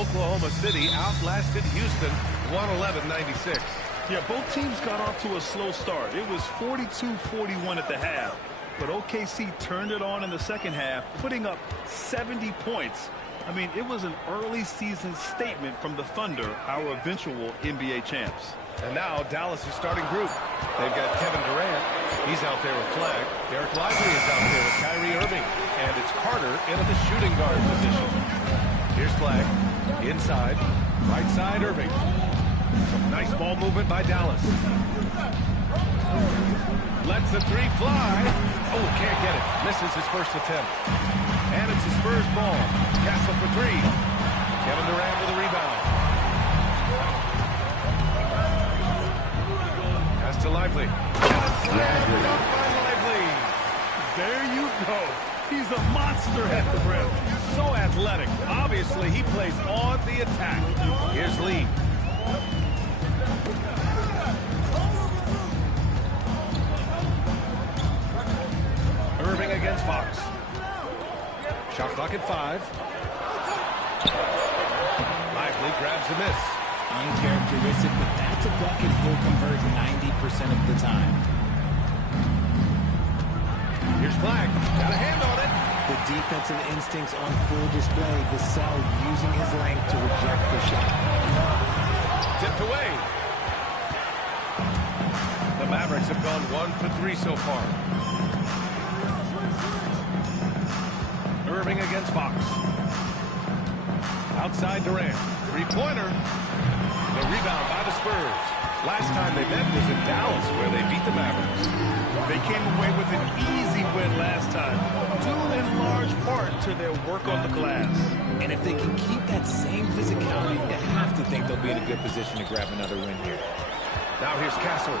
Oklahoma City outlasted Houston 111-96. Yeah, both teams got off to a slow start. It was 42-41 at the half. But OKC turned it on in the second half, putting up 70 points. I mean, it was an early season statement from the Thunder, our eventual NBA champs. And now Dallas' starting group. They've got Kevin Durant. He's out there with Flag. Derek Lively is out there with Kyrie Irving. And it's Carter into the shooting guard position. Here's Flag. Inside. Right side, Irving. Some nice ball movement by Dallas. Lets the three fly. Oh, can't get it. Misses his first attempt. And it's the Spurs ball. Castle for three. Kevin Durant with a rebound. Pass to Lively. And a slam dunk by Lively. There you go. He's a monster at the rim. So athletic. Obviously, he plays on the attack. Here's Lee. Irving against Fox. Shot clock at 5. Lively grabs a miss. Uncharacteristic, but that's a bucket he'll convert 90% of the time. Here's Flag. Got a hand on it. The defensive instincts on full display. Vassell using his length to reject the shot. Tipped away. The Mavericks have gone 1 for 3 so far. Irving against Fox. Outside Durant. Three-pointer. The rebound by the Spurs. Last time they met was in Dallas, where they beat the Mavericks. They came away with an easy win last time, due in large part to their work on the glass. And if they can keep that same physicality, you have to think they'll be in a good position to grab another win here. Now here's Castle.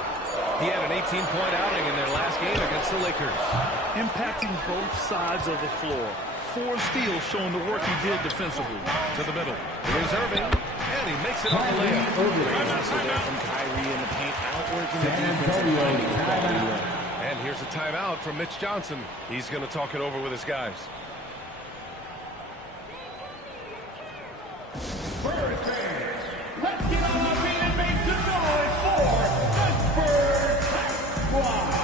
He had an 18-point outing in their last game against the Lakers. Impacting both sides of the floor. 4 steals showing the work he did defensively. To the middle. Here's Irving. And he makes it on the layup. Great hustle there from Kyrie in the paint, outworking the defense and finding a quality look. And here's a timeout from Mitch Johnson. He's going to talk it over with his guys. Spurs fans, let's get on the beat and make some noise for the Spurs Squad.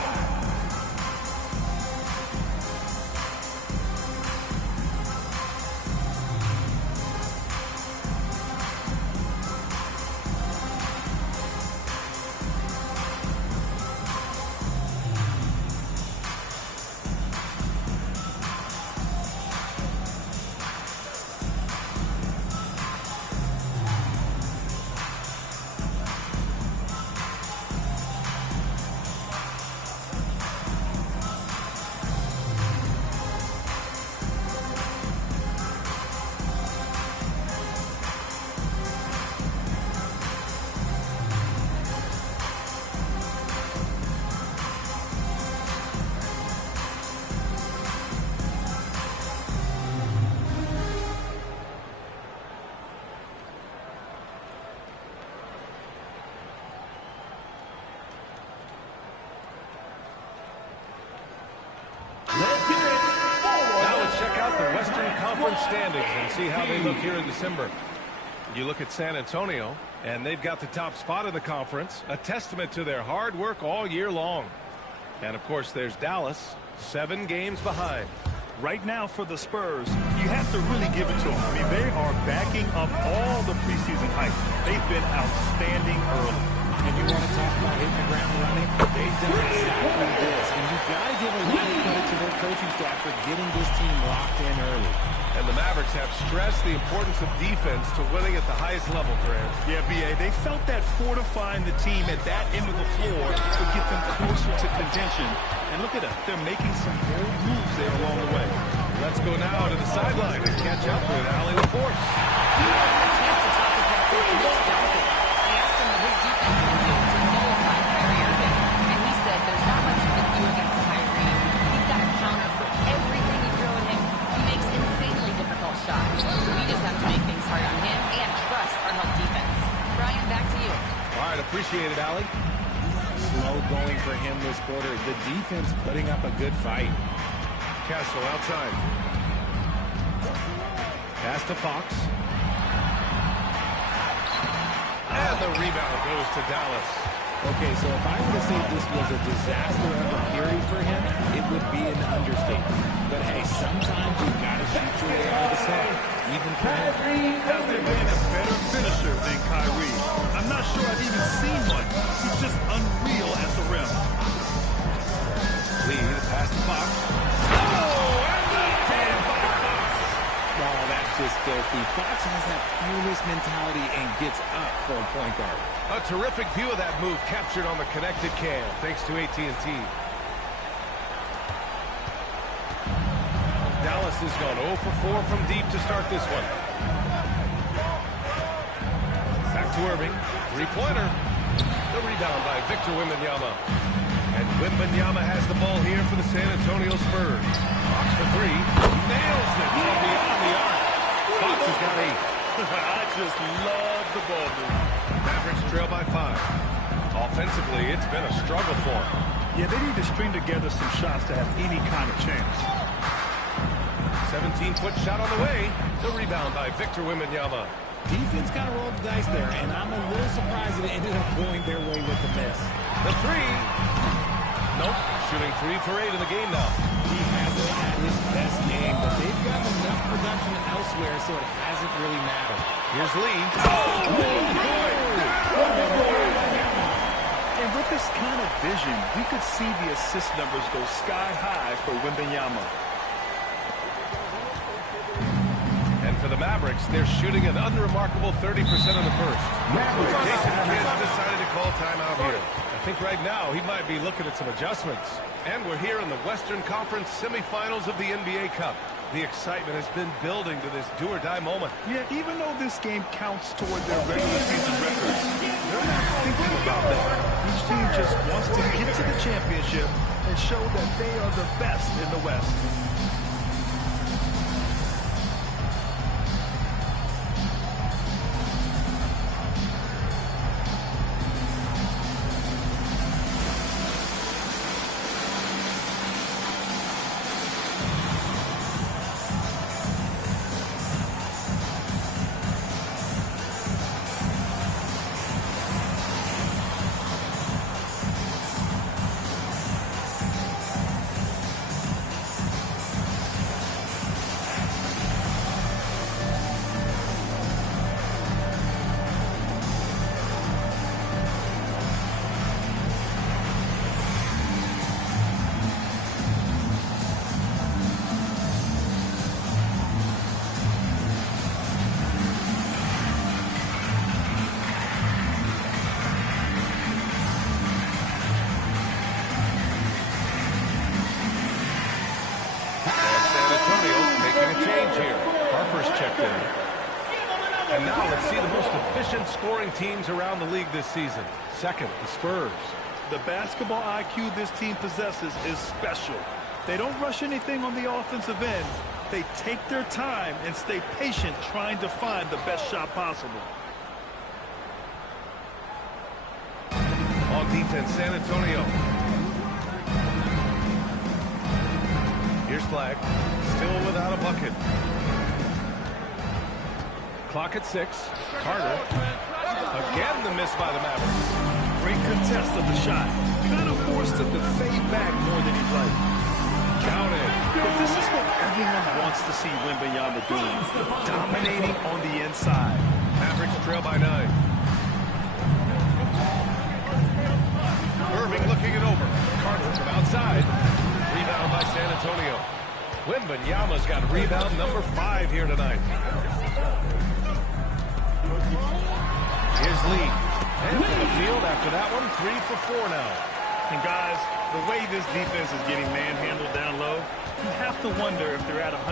Now let's check out the Western Conference standings and see how they look here in December. You look at San Antonio, and they've got the top spot in the conference, a testament to their hard work all year long. And, of course, there's Dallas, 7 games behind. Right now for the Spurs, you have to really give it to them. I mean, they are backing up all the preseason hype. They've been outstanding early. And you want to talk about hitting the ground running? They've done exactly this. And you've got to give a lot of credit to their coaching staff for getting this team locked in early. And the Mavericks have stressed the importance of defense to winning at the highest level, Grant. Yeah, B.A., they felt that fortifying the team at that end of the floor would get them closer to contention. And look at them. They're making some bold moves there along the way. Let's go now to the sideline and catch up with Allie LaForce. He had a chance to talk with that coach, Mitch Johnson. They asked him what his defense would do to nullify Kyrie Irving. And he said there's not much you can do against Kyrie. He's got a counter for everything you throw at him. He makes insanely difficult shots. We just have to make things hard on him and trust our help defense. Brian, back to you. All right, appreciate it, Allie. Slow going for him this quarter. The defense putting up a good fight. Castle outside. Pass to Fox. goes to Dallas. Okay, so if I were to say this was a disaster of a period for him, it would be an understatement. But hey, sometimes you've got to shoot your way out of the sun, even for him. Has there been a better finisher than Kyrie? I'm not sure I've even seen one. He's just unreal at the rim. Lee, the pass to Fox. Oh, and the jam by Fox. Oh, that's just filthy. Fox has that fearless mentality and gets up for a point guard. A terrific view of that move captured on the connected cam, thanks to AT&T. Dallas has gone 0 for 4 from deep to start this one. Back to Irving. Three-pointer. The rebound by Victor Wembanyama. And Wembanyama has the ball here for the San Antonio Spurs. Fox for three. Nails it from beyond the arc. Fox has got 8. I just love the ball move. Mavericks trail by 5. Offensively, it's been a struggle for them. Yeah, they need to string together some shots to have any kind of chance. 17-foot shot on the way. The rebound by Victor Wembanyama. Defense kind of rolled the dice there, and I'm a little surprised that it ended up going their way with the miss. The three. Nope. Shooting 3 for 8 in the game now. He hasn't had his best game, but they've gotten enough production elsewhere, so it hasn't really mattered. Here's Lee. And with this kind of vision, we could see the assist numbers go sky high for Wembanyama. And for the Mavericks, they're shooting an unremarkable 30% in the first. Jason Kidd decided to call timeout here. I think right now he might be looking at some adjustments. And we're here in the Western Conference semifinals of the NBA Cup. The excitement has been building to this do-or-die moment. Yeah, even though this game counts toward their regular season records, they're not thinking about that. Each team just wants to get to the championship and show that they are the best in the West. And now let's see the most efficient scoring teams around the league this season. Second, the Spurs. The basketball IQ this team possesses is special. They don't rush anything on the offensive end. They take their time and stay patient trying to find the best shot possible. On defense, San Antonio. Here's Flag. Still without a bucket. Clock at 6. Carter. Again the miss by the Mavericks. Great contest of the shot. Kind of forced him to fade back more than he'd like. Counted. But this is what everyone wants to see Wembanyama doing. Dominating on the inside. Mavericks trail by 9. Irving looking it over. Carter from outside. Rebound by San Antonio. Wembanyama's got rebound number 5 here tonight. Here's Lee. And from the field after that one, 3 for 4 now. And guys, the way this defense is getting manhandled down low, you have to wonder if they're at 100%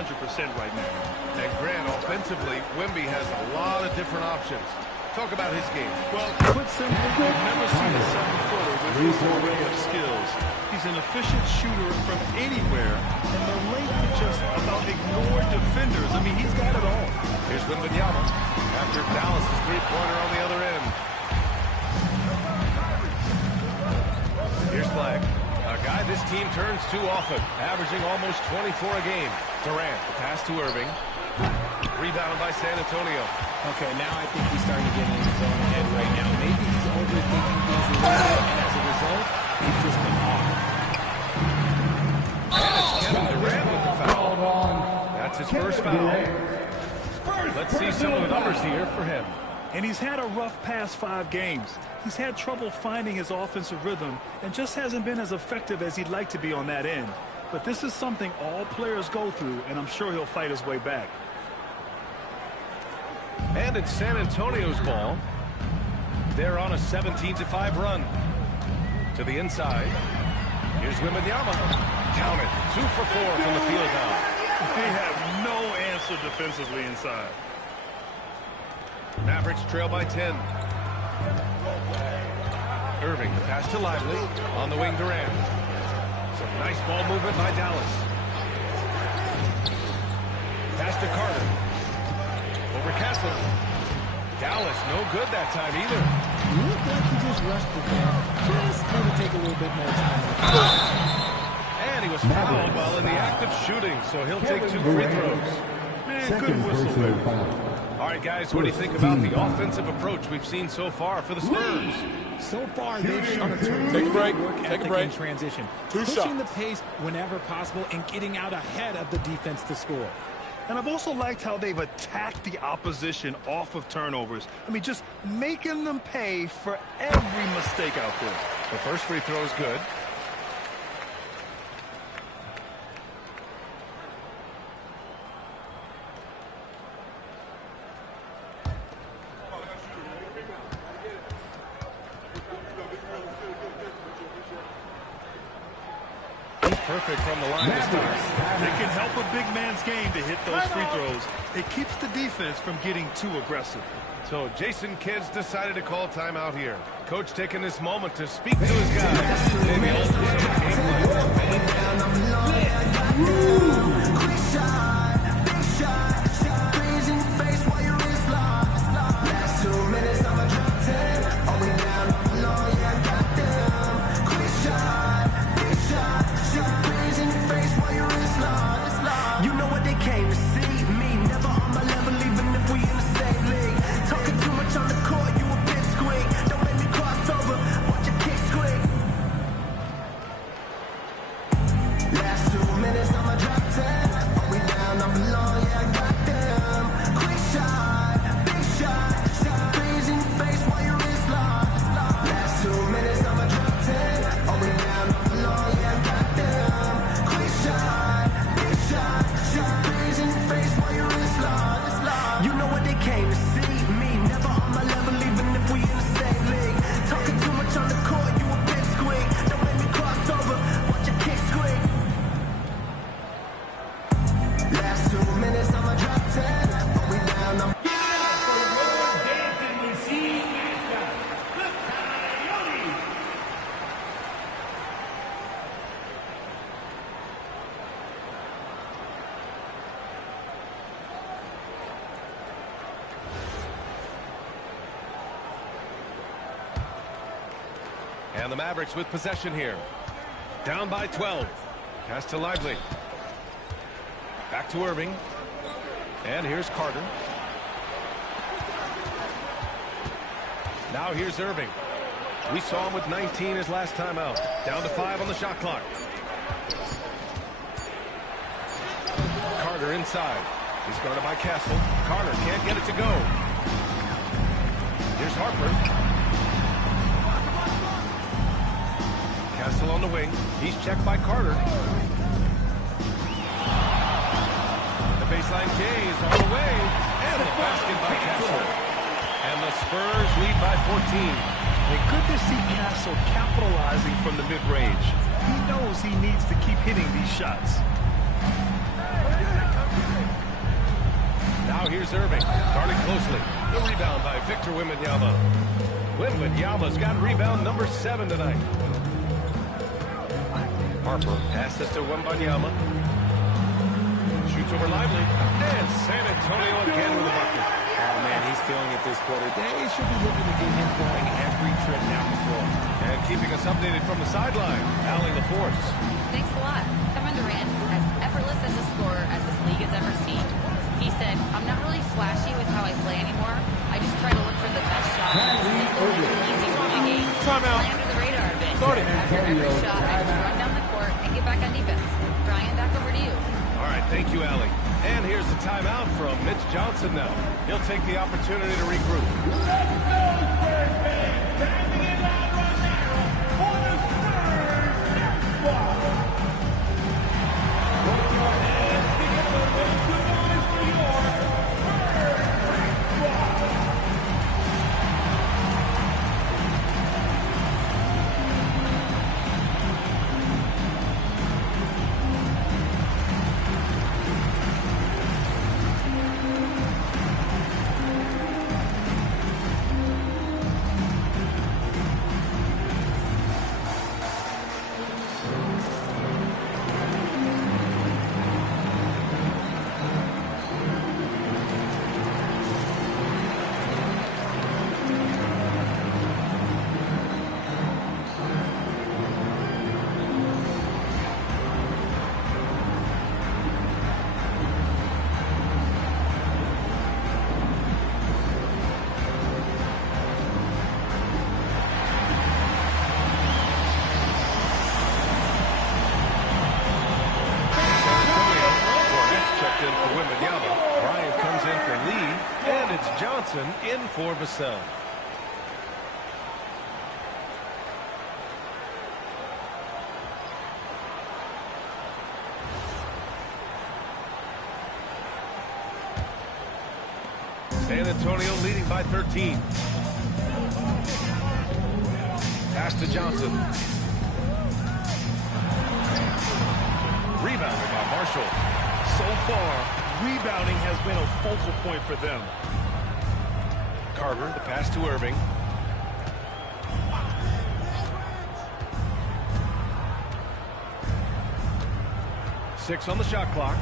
right now. And Grant, offensively, Wemby has a lot of different options. Talk about his game. Well, put simply, we've never seen a 7-footer with this array of skills. He's an efficient shooter from anywhere, and the late to just about ignore defenders. I mean, he's got it all. Here's Wembanyama after Dallas' three-pointer on the other end. Here's Flag. A guy this team turns to often, averaging almost 24 a game. Durant, the pass to Irving. Rebound by San Antonio. Okay, now I think he's starting to get in his own head right now. Maybe he's overthinking things a little bit, and as a result, he's just been off. And it's Kevin Durant with the foul. That's his first foul. Let's see some of the numbers here for him. And he's had a rough past 5 games. He's had trouble finding his offensive rhythm and just hasn't been as effective as he'd like to be on that end. But this is something all players go through, and I'm sure he'll fight his way back. And it's San Antonio's ball. They're on a 17-5 run. To the inside. Here's Wembanyama. Count it. 2 for 4 from the field now. They have no answer defensively inside. Mavericks trail by 10. Irving, the pass to Lively. On the wing, Durant. Some nice ball movement by Dallas. Pass to Carter. Over Castle. Dallas, no good that time either. Looked like he just rushed it there. Just going to take a little bit more time. And he was fouled while in the act of shooting, so he'll take 2 free throws. Man, good whistle there. All right, guys, what do you think about the offensive approach we've seen so far for the Spurs? So far, they've shown a terrific work ethic in transition. Pushing shots. the pace whenever possible and getting out ahead of the defense to score. And I've also liked how they've attacked the opposition off of turnovers. I mean, just making them pay for every mistake out there. The first free throw is good. Perfect from the line this time. They can help a big man's game to hit those free throws. It keeps the defense from getting too aggressive. So Jason Kidd's decided to call timeout here. Coach taking this moment to speak to his guys. Maybe also some game And the Mavericks with possession here. Down by 12. Pass to Lively. Back to Irving. And here's Carter. Now here's Irving. We saw him with 19 his last time out. Down to 5 on the shot clock. Carter inside. He's guarded by Castle. Carter can't get it to go. Here's Harper. Castle on the wing. He's checked by Carter. The baseline J is on the way. And the basket by Castle. And the Spurs lead by 14. Well, good to see Castle capitalizing from the mid-range. He knows he needs to keep hitting these shots. Now here's Irving. Guarded closely. The rebound by Victor Wembanyama. Wembanyama's got rebound number 7 tonight. Harper passes to Wembanyama. Shoots over Lively. And San Antonio again with a bucket. Oh, man, he's feeling it this quarter. They should be looking to get him going every trip down the floor. And keeping us updated from the sideline, Allie LaForce. Thanks a lot. Kevin Durant, as effortless as a scorer as this league has ever seen. He said, I'm not really flashy with how I play anymore. I just try to look for the best shot and the simple and easy way to game. Timeout. Fly under the radar a bit. Start it. After every shot, I just run down the court and get back on defense. Brian, back over to you. All right, thank you, Allie. And here's the timeout from Mitch Johnson now. He'll take the opportunity to regroup. Let's go, Spurs fans! Standing in line right now for the Spurs next squad. Put your hands together, make some noise for your Spurs next squad. Bryant comes in for Lee, and it's Johnson in for Vassell. San Antonio leading by 13. Pass to Johnson. Rebounded by Marshall. So far, rebounding has been a focal point for them. Carter, the pass to Irving. Six on the shot clock.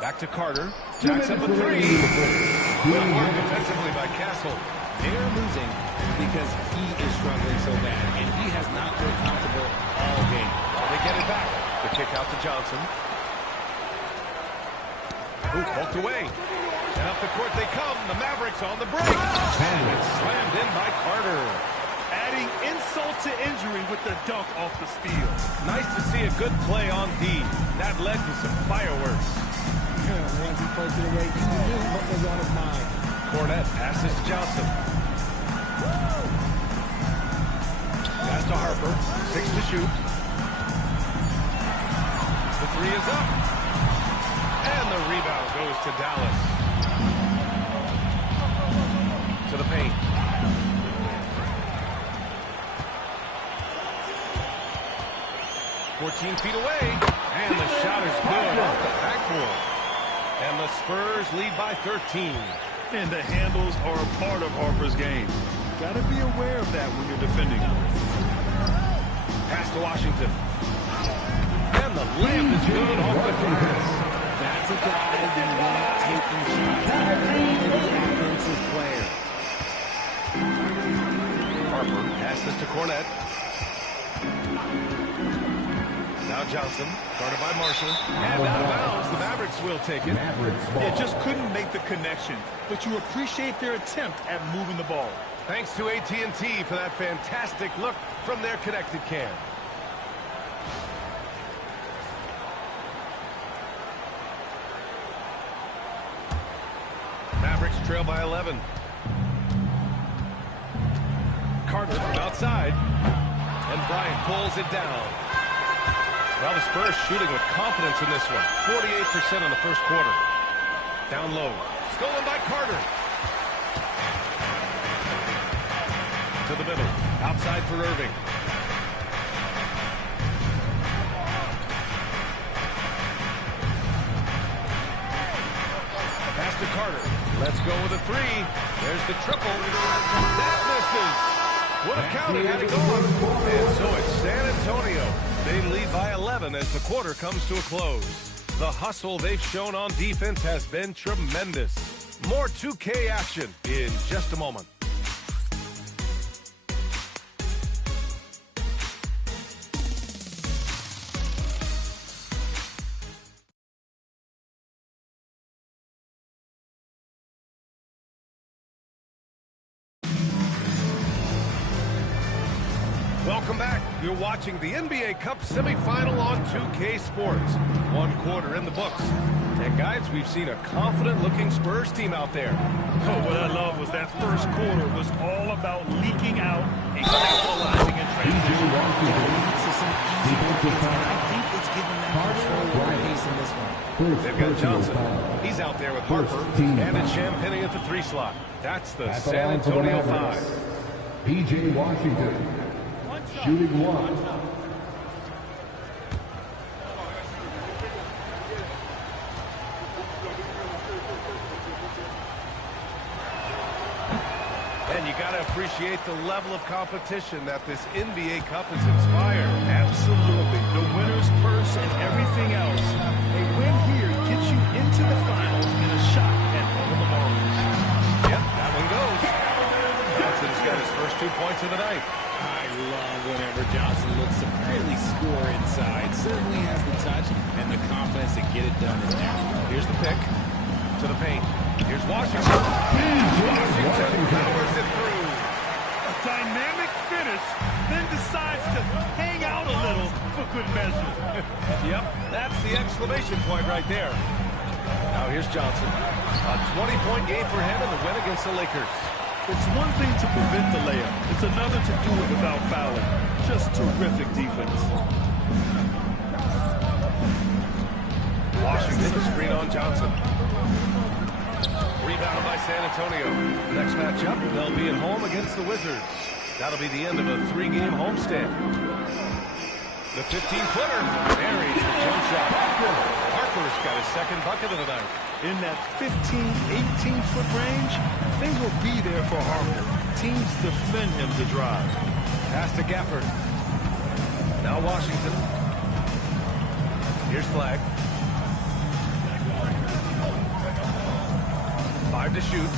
Back to Carter. Jacks up a three. Good work defensively by Castle. They're losing because he is struggling so bad, and he has not been comfortable all game. They get it back. The kick out to Johnson. Ooh, poked away. And up the court they come. The Mavericks on the break. And it's slammed in by Carter. Adding insult to injury with the dunk off the steal. Nice to see a good play on D. That led to some fireworks. Once he poked it away, you knew what was on his mind. Cornette passes to Johnson. Pass to Harper. 6 to shoot. The three is up. And the rebound goes to Dallas. To the paint. "14 feet away. And the shot is good off the backboard. And the Spurs lead by 13. And the handles are a part of Harper's game. Got to be aware of that when you're defending. Pass to Washington. And the layup is good off the glass. That's a guy you want taking shots at the offensive player. Harper passes to Cornette. Now Johnson, guarded by Marshall. And out of bounds, the Mavericks will take it. They just couldn't make the connection, but you appreciate their attempt at moving the ball. Thanks to AT&T for that fantastic look from their connected cam. Mavericks trail by 11. Carter from outside. And Bryant pulls it down. Well, the Spurs shooting with confidence in this one. 48% in the first quarter. Down low. Stolen by Carter. To the middle. Outside for Irving. Pass to Carter. Let's go with a three. There's the triple. That misses. Would have counted had it gone. And so it's San Antonio. They lead by 11 as the quarter comes to a close. The hustle they've shown on defense has been tremendous. More 2K action in just a moment. Welcome back. You're watching the NBA Cup semifinal on 2K Sports. One quarter in the books. And guys, we've seen a confident-looking Spurs team out there. Oh, what I love was that first quarter was all about leaking out and capitalizing in transition. I think it's given them control over pace in this one. They've got Johnson. He's out there with Harper. And it's Champagnie at the 3 slot. That's the San Antonio 5. P.J. Washington, shooting 1. And you got to appreciate the level of competition that this NBA Cup has inspired. Absolutely. The winner's purse and everything else. A win here gets you into the finals and a shot at all the marbles. Yep, that one goes. Johnson's got his first 2 points of the night. I love whenever Johnson looks to really score inside. Certainly has the touch and the confidence to get it done in there. Here's the pick to the paint. Here's Washington. Washington powers it through. A dynamic finish, then decides to hang out a little for good measure. Yep, that's the exclamation point right there. Now here's Johnson. A 20-point game for him in the win against the Lakers. It's one thing to prevent the layup. It's another to do it without fouling. Just terrific defense. Washington, screen on Johnson. Rebound by San Antonio. Next matchup, they'll be at home against the Wizards. That'll be the end of a 3-game homestand. The 15-footer. Buries the jump shot. Harper's got his second bucket of the night. In that 15, 18-foot range, things will be there for Harper. Teams defend him to drive. Pass to Gafford. Now Washington. Here's Flag. 5 to shoot.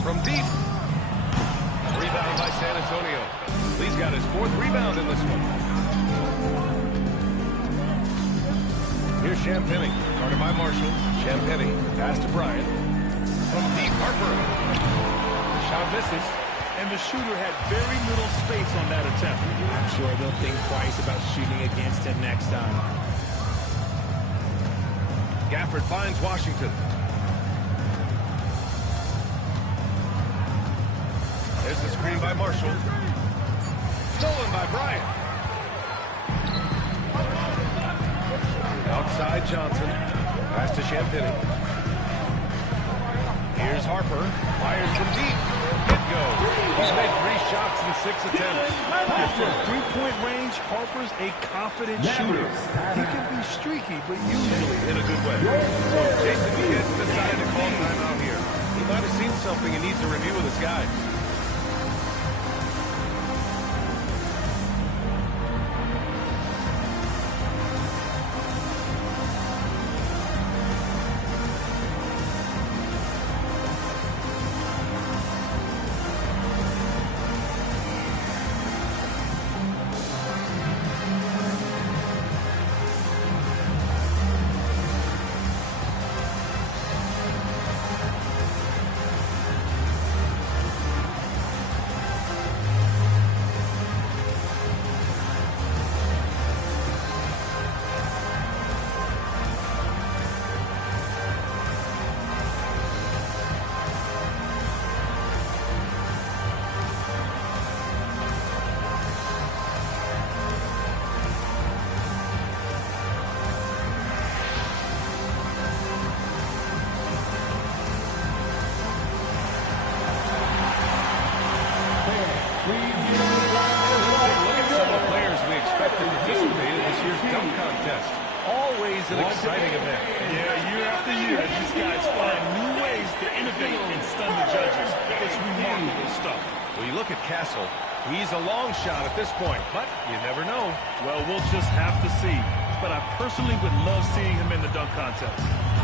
From deep. Rebound by San Antonio. Lee's got his 4th rebound in this one. Here's Champagnie. Guarded by Marshall. Champagnie. Pass to Bryant. From deep, Harper. The shot misses. And the shooter had very little space on that attempt. I'm sure they'll think twice about shooting against him next time. Gafford finds Washington. There's the screen by Marshall. Stolen by Bryant. Outside Johnson. Pass to Champagnie. Here's Harper. Fires from deep. It goes. He's made 3 shots in 6 attempts. From 3-point range, Harper's a confident shooter. He can be streaky, but usually in a good way. So Jason Kidd decided to call timeout here. He might have seen something and needs a review with his guys. Always an exciting event. Yeah, year after year, these guys find new ways to innovate and stun the judges. It's remarkable stuff. Well, you look at Castle. He's a long shot at this point, but you never know. Well, we'll just have to see. But I personally would love seeing him in the dunk contest.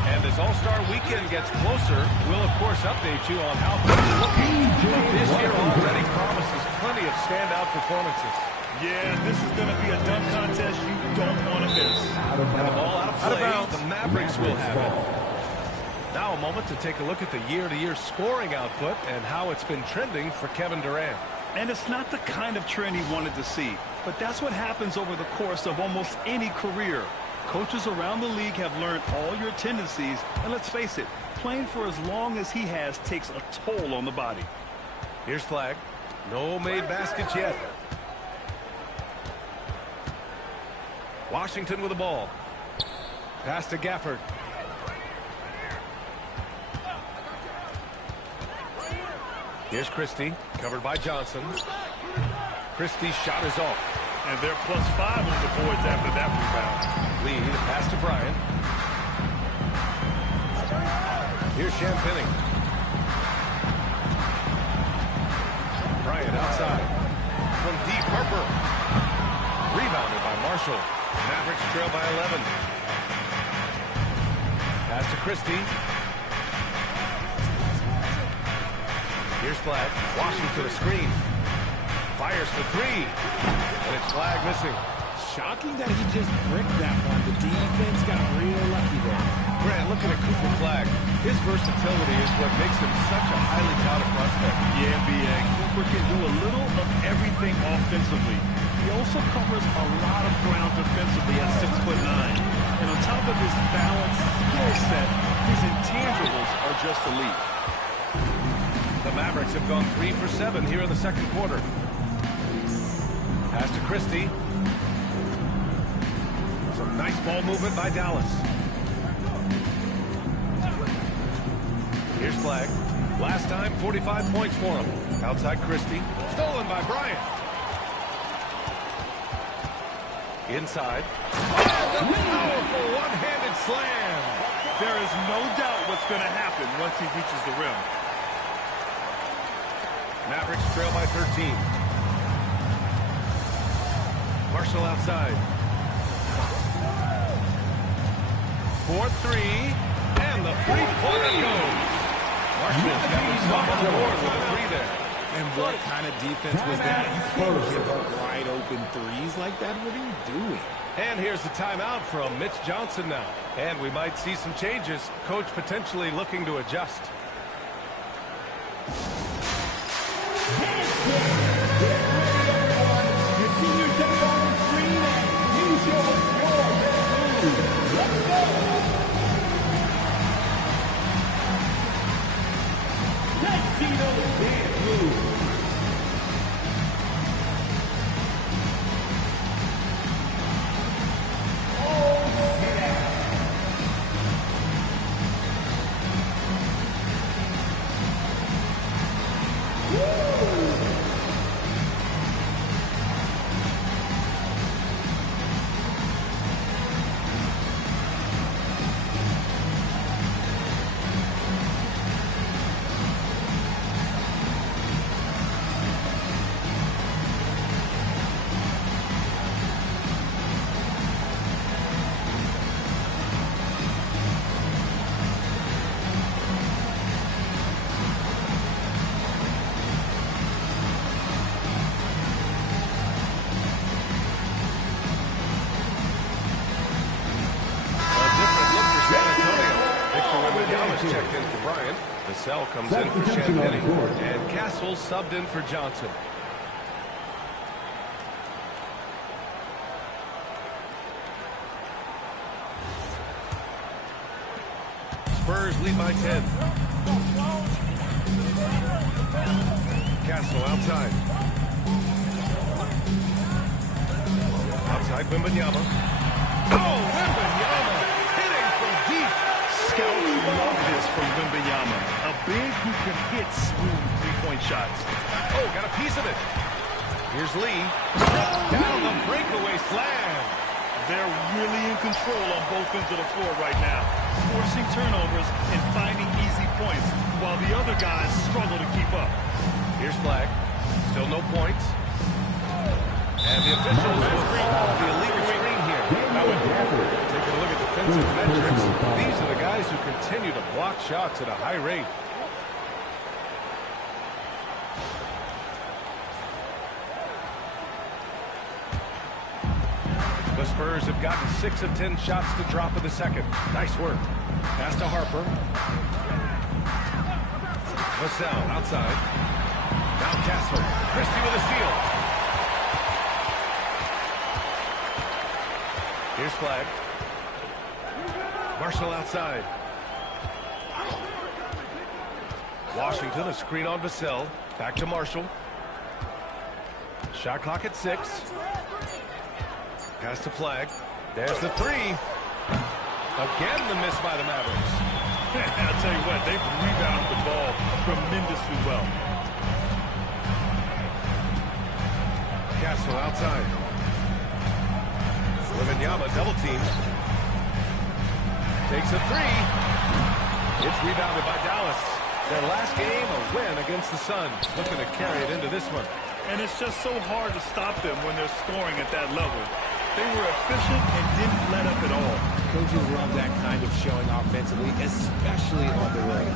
And as All-Star Weekend gets closer, we'll, of course, update you on how things are looking. But this year already promises plenty of standout performances. Yeah, this is going to be a dunk contest you don't want to miss. And the ball out of play, the Mavericks will have it. Now a moment to take a look at the year-to-year scoring output and how it's been trending for Kevin Durant. And it's not the kind of trend he wanted to see. But that's what happens over the course of almost any career. Coaches around the league have learned all your tendencies. And let's face it, playing for as long as he has takes a toll on the body. Here's flag. No made baskets yet. Washington with the ball. Pass to Gafford. Here's Christie, covered by Johnson. Christie's shot is off. And they're +5 on the boards after that rebound. Lee, the pass to Bryant. Here's Champagny. Bryant outside. From deep, Harper. Rebounded by Marshall. Mavericks trail by 11. Pass to Christie. Here's flag. Washington a screen. Fires for three. And it's flag missing. Shocking that he just bricked that one. The defense got real lucky there. Grant, looking at Cooper Flag, his versatility is what makes him such a highly touted prospect. Yeah, B.A. Cooper can do a little of everything offensively. He also covers a lot of ground defensively at 6'9". And on top of his balanced skill set, his intangibles are just elite. The Mavericks have gone 3 for 7 here in the second quarter. Pass to Christie. Some nice ball movement by Dallas. Here's flag. Last time, 45 points for him. Outside Christie. Stolen by Bryant. Inside. Oh, the powerful one-handed slam. There is no doubt what's going to happen once he reaches the rim. Mavericks trail by 13. Marshall outside. 4-3. And the three-pointer goes. Marshall's got himself on the board with a three there. And what kind of defense was that? You can't give up wide open threes like that. What are you doing? And here's the timeout from Mitch Johnson now. And we might see some changes. Coach potentially looking to adjust. Your senior set on the screen and you show us your best move. Let's go! Let's see those dance moves. Oh, sit down. Checked in for Bryant. Vassell comes in for Champagny. And Castle subbed in for Johnson. Spurs lead by 10. Castle outside. Outside Wembanyama. Oh, Wembanyama hitting from deep. Scouts love this from Wembanyama. A big who can hit smooth three-point shots. Oh, got a piece of it. Here's Lee. Down the breakaway slam. They're really in control on both ends of the floor right now, forcing turnovers and finding easy points, while the other guys struggle to keep up. Here's flag. Still no points. And the officials will call the illegal screen here. Now, taking a look at defensive metrics, these are the guys who continue to block shots at a high rate. The Spurs have gotten 6 of 10 shots to drop in the second. Nice work. Pass to Harper. Vassell outside. Now Castle. Christie with a steal. Here's Flag. Marshall outside. Washington, a screen on Vassell. Back to Marshall. Shot clock at 6. Pass to Flag. There's the 3. Again, the miss by the Mavericks. I'll tell you what, they've rebounded the ball tremendously well. Castle outside. Wembanyama double teamed. Takes a 3. It's rebounded by Dallas. Their last game, a win against the Suns. Looking to carry it into this one. And it's just so hard to stop them when they're scoring at that level. They were efficient and didn't let up at all. Coaches love that kind of showing offensively, especially on the road.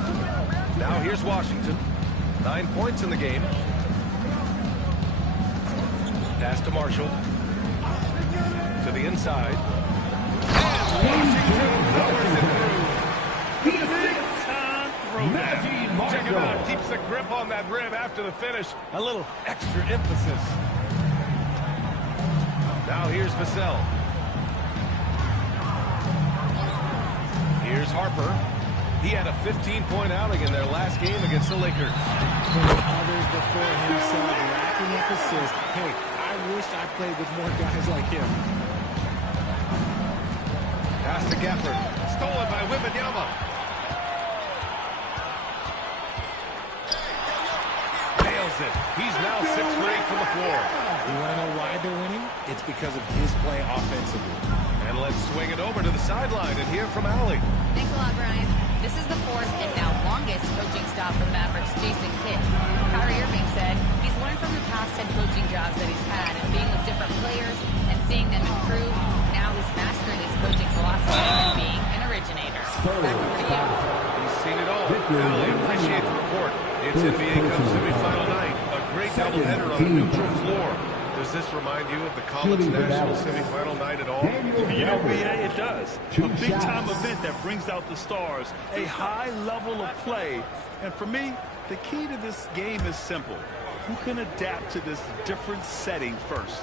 Now here's Washington. 9 points in the game. Pass to Marshall. To the inside. And Washington powers it through. Big-time throwdown. Check him out. Keeps the grip on that rim after the finish. A little extra emphasis. Now here's Vassell. Here's Harper. He had a 15-point outing in their last game against the Lakers. Others before himself racking up assists. Hey, I wish I played with more guys like him. Pass to Gafford. Stolen by Wembanyama. Nails it. He's now 6 for 8 from the floor. You want to know why they're winning? It's because of his play offensively. And let's swing it over to the sideline and hear from Allie. Thanks a lot, Brian. This is the 4th and now longest coaching stop for the Mavericks' Jason Kidd. Kyrie Irving said he's learned from the past 10 coaching jobs that he's had and being with different players and seeing them improve. Now he's mastering his coaching philosophy and being an originator. Back over to you. He's seen it all. Allie, appreciate the report. It's NBA Cup semifinal night. A great doubleheader on a neutral floor. Does this remind you of the college national semifinal night at all? Yeah, it does. A big-time event that brings out the stars, a high level of play. And for me, the key to this game is simple. Who can adapt to this different setting first?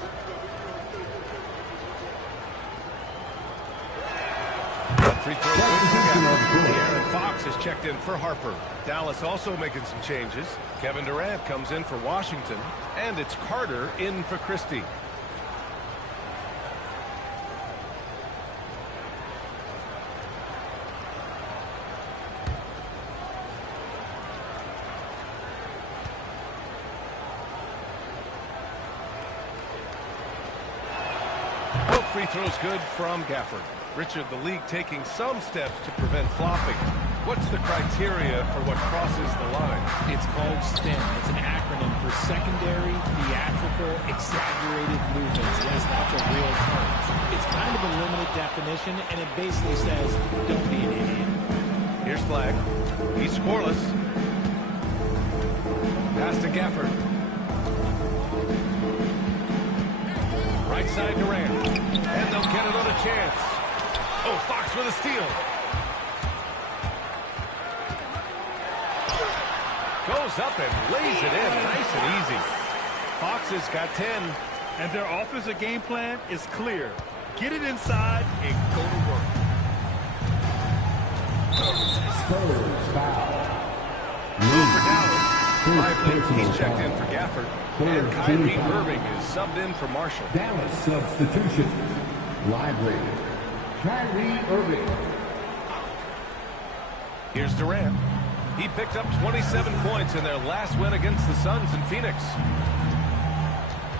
Free throw good for Gafford. De'Aaron Fox has checked in for Harper. Dallas also making some changes. Kevin Durant comes in for Washington. And it's Carter in for Christie. Both free throws good from Gafford. Richard, the league taking some steps to prevent flopping. What's the criteria for what crosses the line? It's called STEM. It's an acronym for secondary, theatrical, exaggerated movements. Yes, that's a real term. It's kind of a limited definition, and it basically says, don't be an idiot. Here's Flag. He's scoreless. Pass to Gafford. Right side Durant. And they'll get another chance. Oh, Fox with a steal. Goes up and lays it in nice and easy. Fox has got 10. And their offensive game plan is clear. Get it inside and go to work. Spurs foul. For Dallas. Lively, he's checked in for Gafford. And Kyrie Irving is subbed in for Marshall. Dallas substitution. Lively. Kyrie Irving. Here's Durant. He picked up 27 points in their last win against the Suns in Phoenix.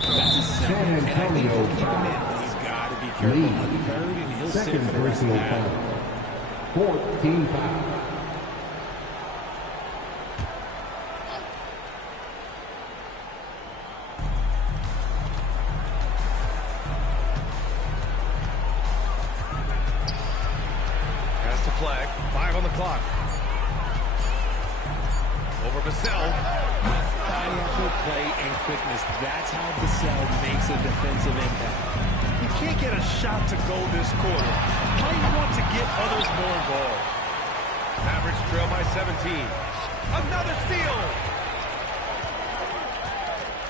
That's a San Antonio foul. He's got to be careful on the third, and he'll sit Second for the rest of personal that. foul. 14 foul. Pass to Flag. 5 on the clock. Over Vassell. High effort play and quickness. That's how Vassell makes a defensive impact. You can't get a shot to go this quarter. How do you want to get others more involved? Mavericks trail by 17. Another steal.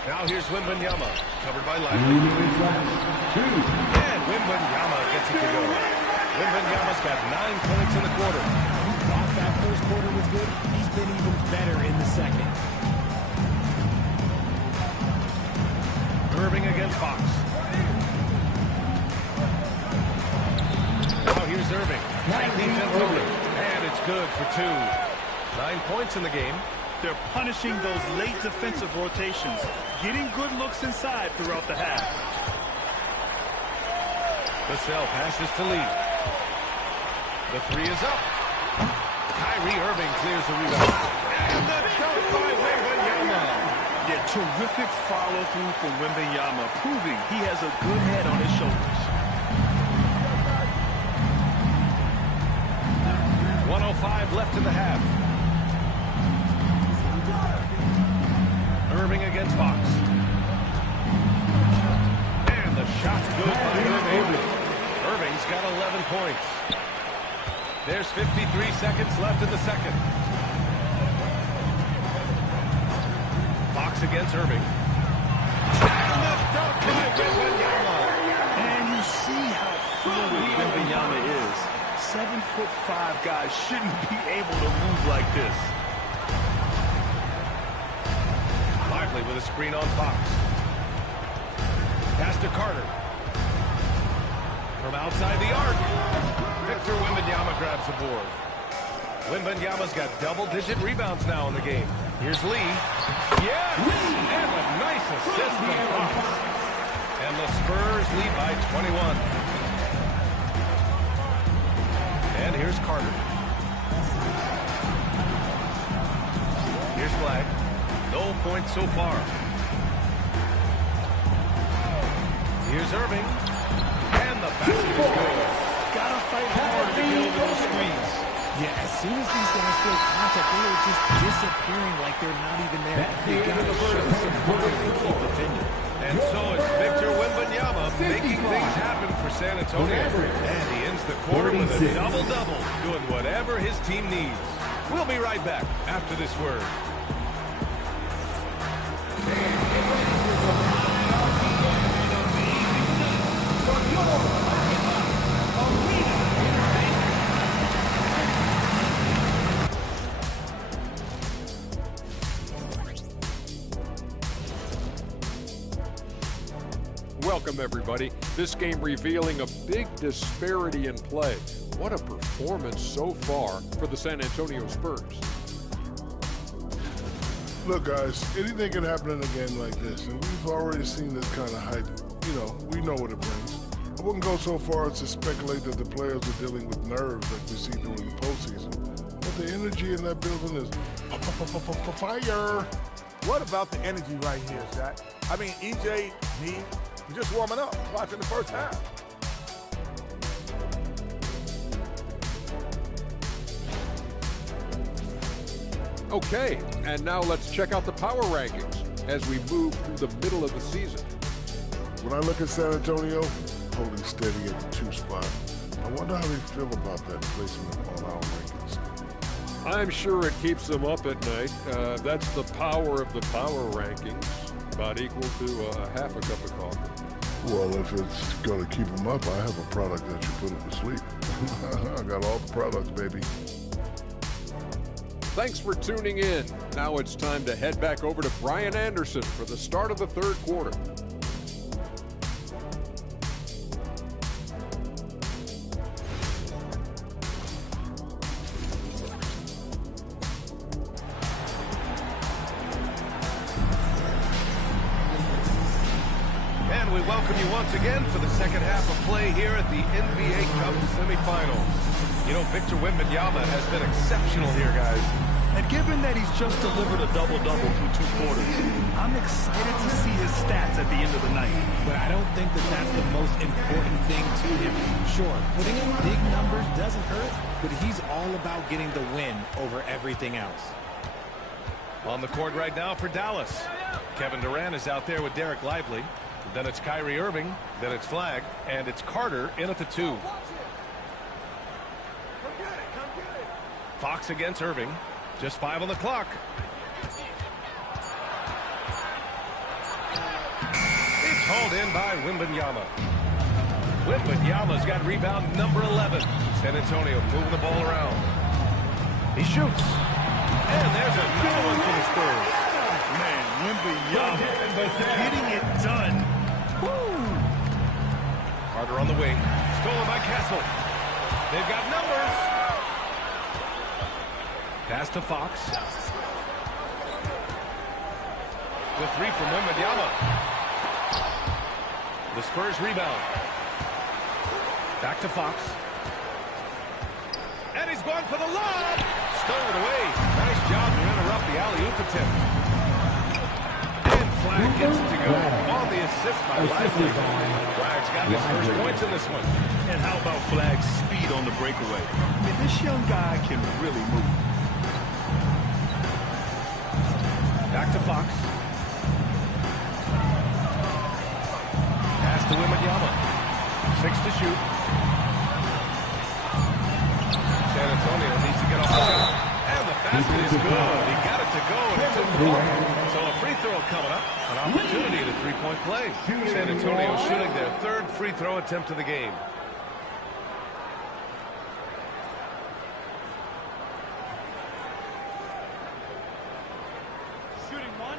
Now here's Wembanyama, covered by Lively. And Wembanyama gets it to go. Wembanyama's got 9 points in the quarter. We thought that first quarter was good. He's been even better in the second. Irving against Fox. Now here's Irving. Tight defense Irving. And it's good for 2. 9 points in the game. They're punishing those late defensive rotations, getting good looks inside throughout the half. Vassell passes to Lee. The 3 is up. Kyrie Irving clears the rebound. And the dunk by Wembanyama. Yeah, terrific follow-through from Wembanyama, proving he has a good head on his shoulders. 1:05 left in the half. Irving against Fox. And the shot's good by Irving. Irving's got 11 points. There's 53 seconds left in the second. Fox against Irving. And the dunk by Wembanyama. And you see how fluid Wembanyama is. 7'5" guys shouldn't be able to move like this. Lively with a screen on Fox. Pass to Carter. From outside the arc. Victor Wembanyama grabs the board. Wembanyama's got double-digit rebounds now in the game. Here's Lee. Yes! And a nice assist from Fox. And the Spurs lead by 21. And here's Carter. Here's Flag. No points so far. Here's Irving. And the basket is good. Gotta fight hard to get over those screens. Yeah, as soon as these guys break contact, they are just disappearing like they're not even there. They got to show some fire and keep defending. And so it's Victor Wembanyama making things happen for San Antonio. And he ends the quarter with a double-double, doing whatever his team needs. We'll be right back after this word. Welcome, everybody. This game revealing a big disparity in play. What a performance so far for the San Antonio Spurs. Look, guys, anything can happen in a game like this, and we've already seen this kind of hype. You know, we know what it brings. I wouldn't go so far as to speculate that the players are dealing with nerves like we see during the postseason. But the energy in that building is fire. What about the energy right here, Zach? I mean, EJ, me, we're just warming up, watching the first half. Okay, and now let's check out the power rankings as we move through the middle of the season. When I look at San Antonio, holding steady at the 2 spot, I wonder how they feel about that placement on our rankings. I'm sure it keeps them up at night. That's the power of the power rankings, about equal to a half a cup of coffee. Well, if it's going to keep them up, I have a product that should put them to sleep. I got all the products, baby. Thanks for tuning in. Now it's time to head back over to Brian Anderson for the start of the third quarter. And we welcome you once again for the second half of play here at the NBA Cup semifinals. You know, Victor Wembanyama has been exceptional here, guys. And given that he's just delivered a double-double through 2 quarters, I'm excited to see his stats at the end of the night. But I don't think that that's the most important thing to him. Sure, putting in big numbers doesn't hurt, but he's all about getting the win over everything else. On the court right now for Dallas. Kevin Durant is out there with Derek Lively. Then it's Kyrie Irving. Then it's Flag. And it's Carter in at the 2. Fox against Irving. Just 5 on the clock. Called in by Wembanyama. Wembanyama's got rebound number 11. San Antonio moving the ball around. He shoots. And there's another one for the Spurs. Man, Wembanyama getting it done. Woo! Carter on the wing. Stolen by Kessel. They've got numbers. Pass to Fox. The three from Wembanyama. The Spurs rebound. Back to Fox. And he's going for the lob. Stolen away. Nice job to interrupt the alley-oop attempt. And Flag gets it to go. On the assist by Lively. Flag's got his first points in this one. And how about Flag's speed on the breakaway? I mean, this young guy can really move. Back to Fox. Pass to Wembanyama. 6 to shoot. San Antonio needs to get off the shot. And the basket is good. He got it to go, and it took the block. So a free throw coming up. An opportunity at a three-point play. San Antonio shooting their third free throw attempt of the game. Shooting one.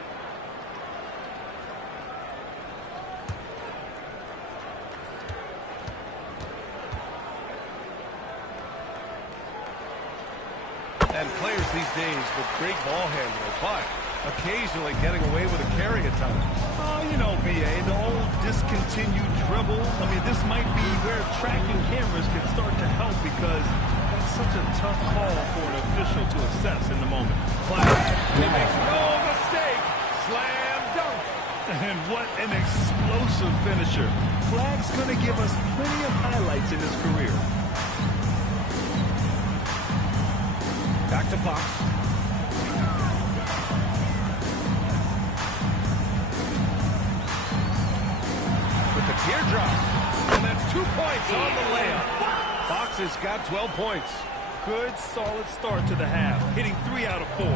And players these days with great ball handling, but occasionally getting away with a carry at times. Oh, you know, B.A., the old discontinued dribble. I mean, this might be where tracking cameras can start to help because that's such a tough call for an official to assess in the moment. Flag. He makes no mistake. Slam dunk. And what an explosive finisher. Flag's going to give us plenty of highlights in his career. Back to Fox. With the teardrop. And that's 2 points on the layup. Fox has got 12 points. Good, solid start to the half, hitting 3 out of 4.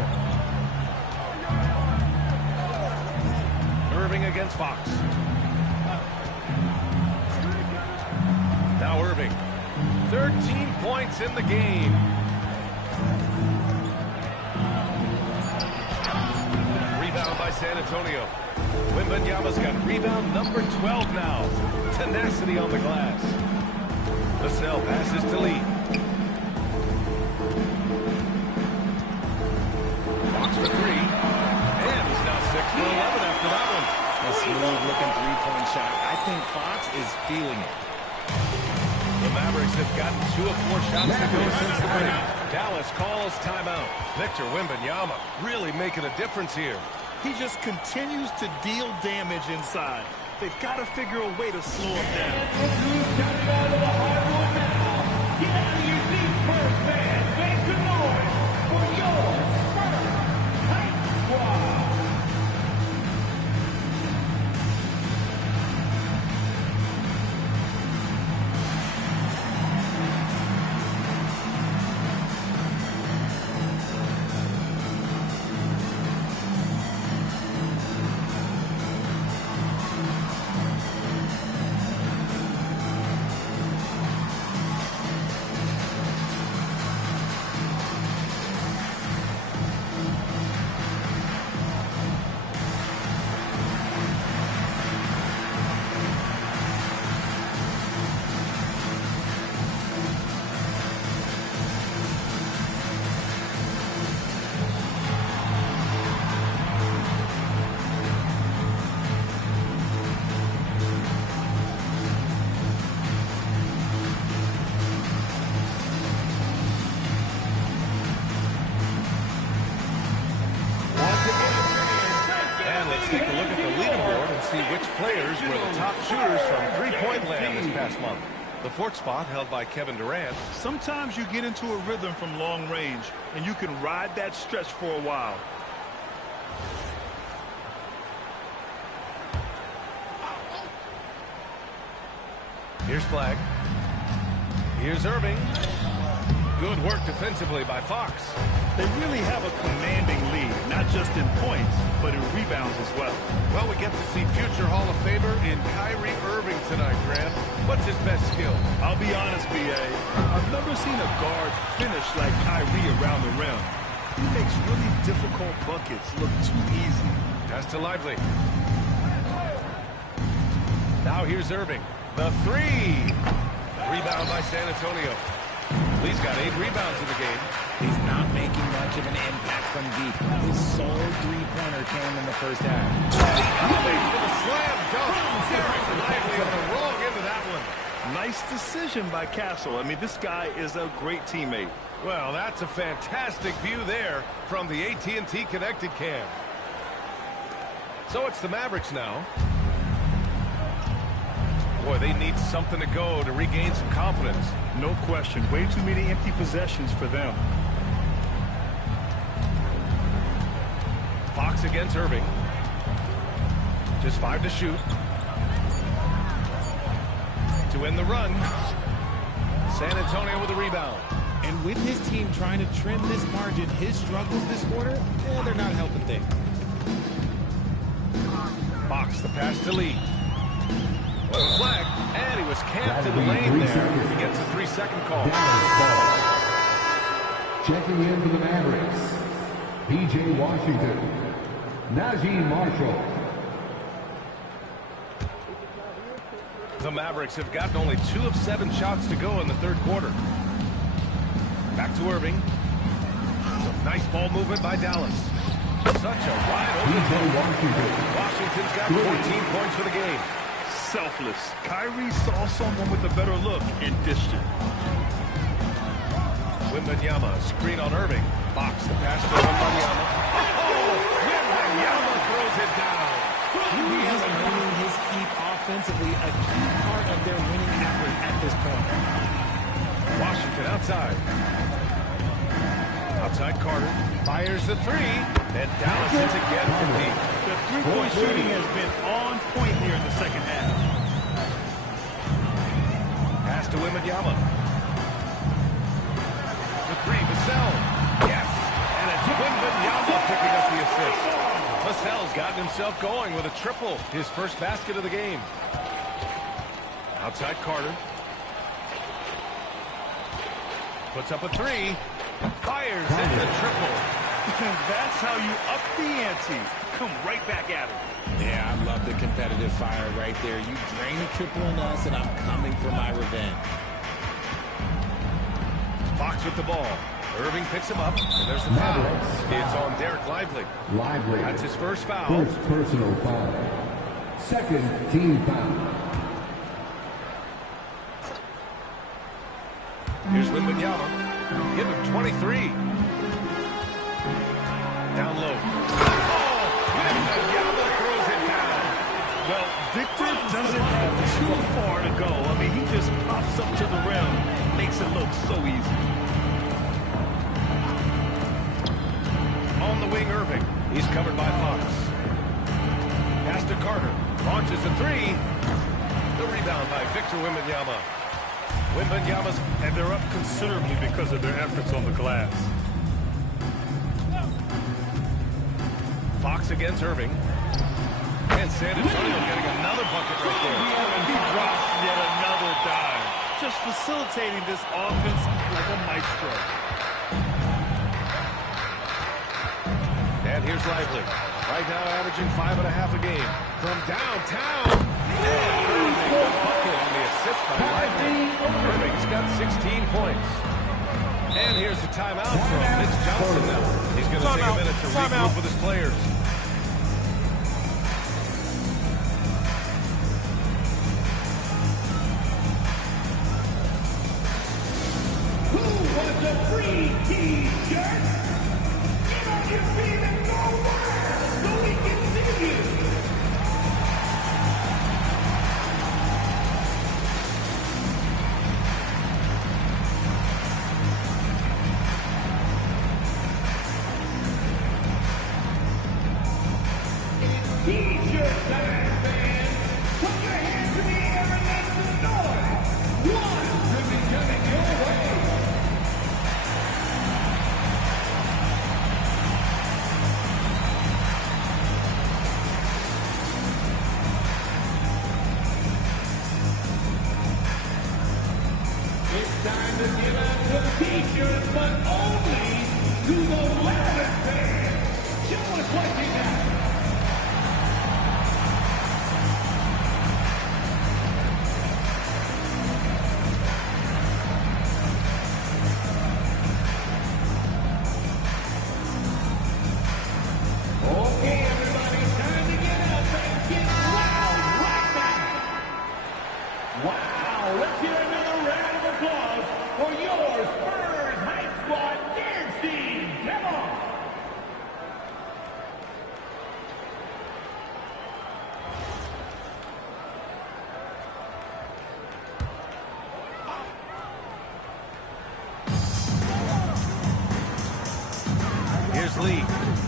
Irving against Fox. Now Irving. 13 points in the game. Rebound by San Antonio. Wembanyama's got rebound number 12 now. Tenacity on the glass. Vassell passes to Lee. Fox for 3. And he's now 6 for 11 after that one. A smooth-looking three-point shot. I think Fox is feeling it. The Mavericks have gotten 2 of 4 shots to go since the break. Dallas calls timeout. Victor Wembanyama really making a difference here. He just continues to deal damage inside. They've got to figure a way to slow him down. Coming out of the hardwood now. Get out of your seats first, fans. Make some noise for your Spurs Tight Squad. Take a look at the leaderboard and see which players were the top shooters from three-point land this past month. The 4th spot held by Kevin Durant. Sometimes you get into a rhythm from long range, and you can ride that stretch for a while. Here's Flag. Here's Irving. Good work defensively by Fox. They really have a commanding lead, not just in points, but in rebounds as well. Well, we get to see future Hall of Famer in Kyrie Irving tonight, Graham. What's his best skill? I'll be honest, B.A. I've never seen a guard finish like Kyrie around the rim. He makes really difficult buckets look too easy. Pass to Lively. Now here's Irving. The three. Rebound by San Antonio. Lee's got 8 rebounds in the game. He's not making much of an impact from deep. His sole three-pointer came in the first half. Elevates for the slam dunk. Derek Lively on the wrong end of that one. Nice decision by Castle. I mean, this guy is a great teammate. Well, that's a fantastic view there from the AT&T Connected Cam. So it's the Mavericks now. Boy, they need something to go to regain some confidence. No question. Way too many empty possessions for them. Fox against Irving. Just 5 to shoot. To end the run. San Antonio with a rebound. And with his team trying to trim this margin, his struggles this quarter, they're not helping things. Fox, the pass to Lee. What a flag. And he was camped in the lane there. He gets a 3-second call. Checking in for the Mavericks, P.J. Washington, Najee Marshall. The Mavericks have gotten only 2 of 7 shots to go in the third quarter. Back to Irving. Some nice ball movement by Dallas. Such a wide open P.J. Washington's got 14 points for the game. Selfless. Kyrie saw someone with a better look and dished it. Wembanyama, screen on Irving. Fox, the pass to Wembanyama. Oh! Wembanyama throws it down. He is learning his keep offensively, a key part of their winning effort at this point. Washington outside. Outside Carter. Fires the three. And Dallas hits again from deep. The three-point shooting has been on point here in the second half. Pass to Wembanyama. The three, Vassell. Yes. And it's Wembanyama picking up the assist. Vassell's gotten himself going with a triple. His first basket of the game. Outside Carter. Puts up a three. Fires into the triple. That's how you up the ante. Come right back at him. Yeah, I love the competitive fire right there. You drain a triple on us, and I'm coming for my revenge. Fox with the ball. Irving picks him up, and there's the foul. It's on Derek Lively. That's his first foul. First personal foul. Second team foul. Here's Wembanyama. Give him 23. Down low. Oh! Wembanyama throws it down. Well, Victor doesn't have too far to go. I mean, he just pops up to the rim. Makes it look so easy. On the wing, Irving. He's covered by Fox. Pass to Carter. Launches a three. The rebound by Victor Wembanyama. Wembanyama's... And they're up considerably because of their efforts on the glass. Fox against Irving. And San Antonio getting another bucket right there. And he drops yet another dime. Just facilitating this offense like a maestro. And here's Lively. Right now averaging 5.5 a game. From downtown. And Irving, a bucket on the assist by Lively. Irving's got 16 points. And here's the timeout from Mitch Johnson now. He's going to take a minute to regroup with his players. Who wants a free t-shirt? Get on your feet and go wild so we can see you. Here's Lee.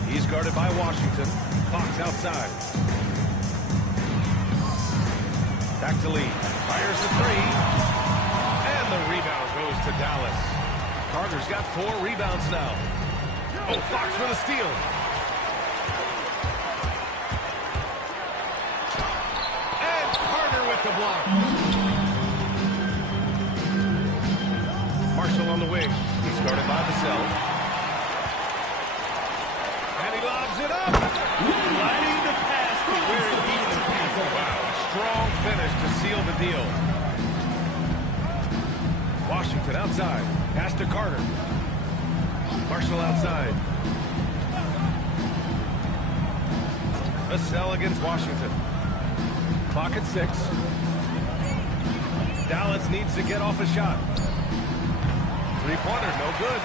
He's guarded by Washington. Fox outside. Back to Lee. Fires the three. And the rebound goes to Dallas. Carter's got 4 rebounds now. Oh, Fox for the steal. And Carter with the block. Marshall on the wing. He's guarded by Vassell. And he lobs it up. Lighting the pass to where it needed to be. Wow, strong finish to seal the deal. Washington outside. Pass to Carter. Marshall outside. Vassell against Washington. Clock at 6. Dallas needs to get off a shot. Three-pointer, no good.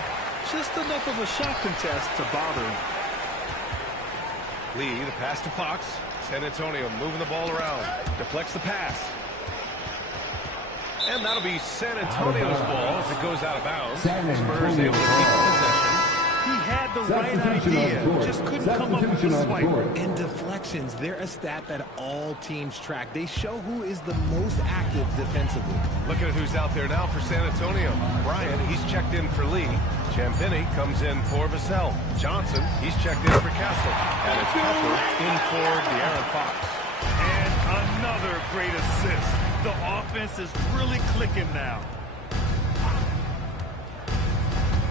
Just enough of a shot contest to bother him. Lee, the pass to Fox. San Antonio moving the ball around. Deflects the pass. And that'll be San Antonio's ball as it goes out of bounds. Spurs able to keep possession. He had the right idea, just couldn't come up with the swipe. And deflections, they're a stat that all teams track. They show who is the most active defensively. Look at who's out there now for San Antonio. Bryant, he's checked in for Lee. Champagny comes in for Vassell. Johnson, he's checked in for Castle. And it's Harper in for De'Aaron Fox. And another great assist. The offense is really clicking now.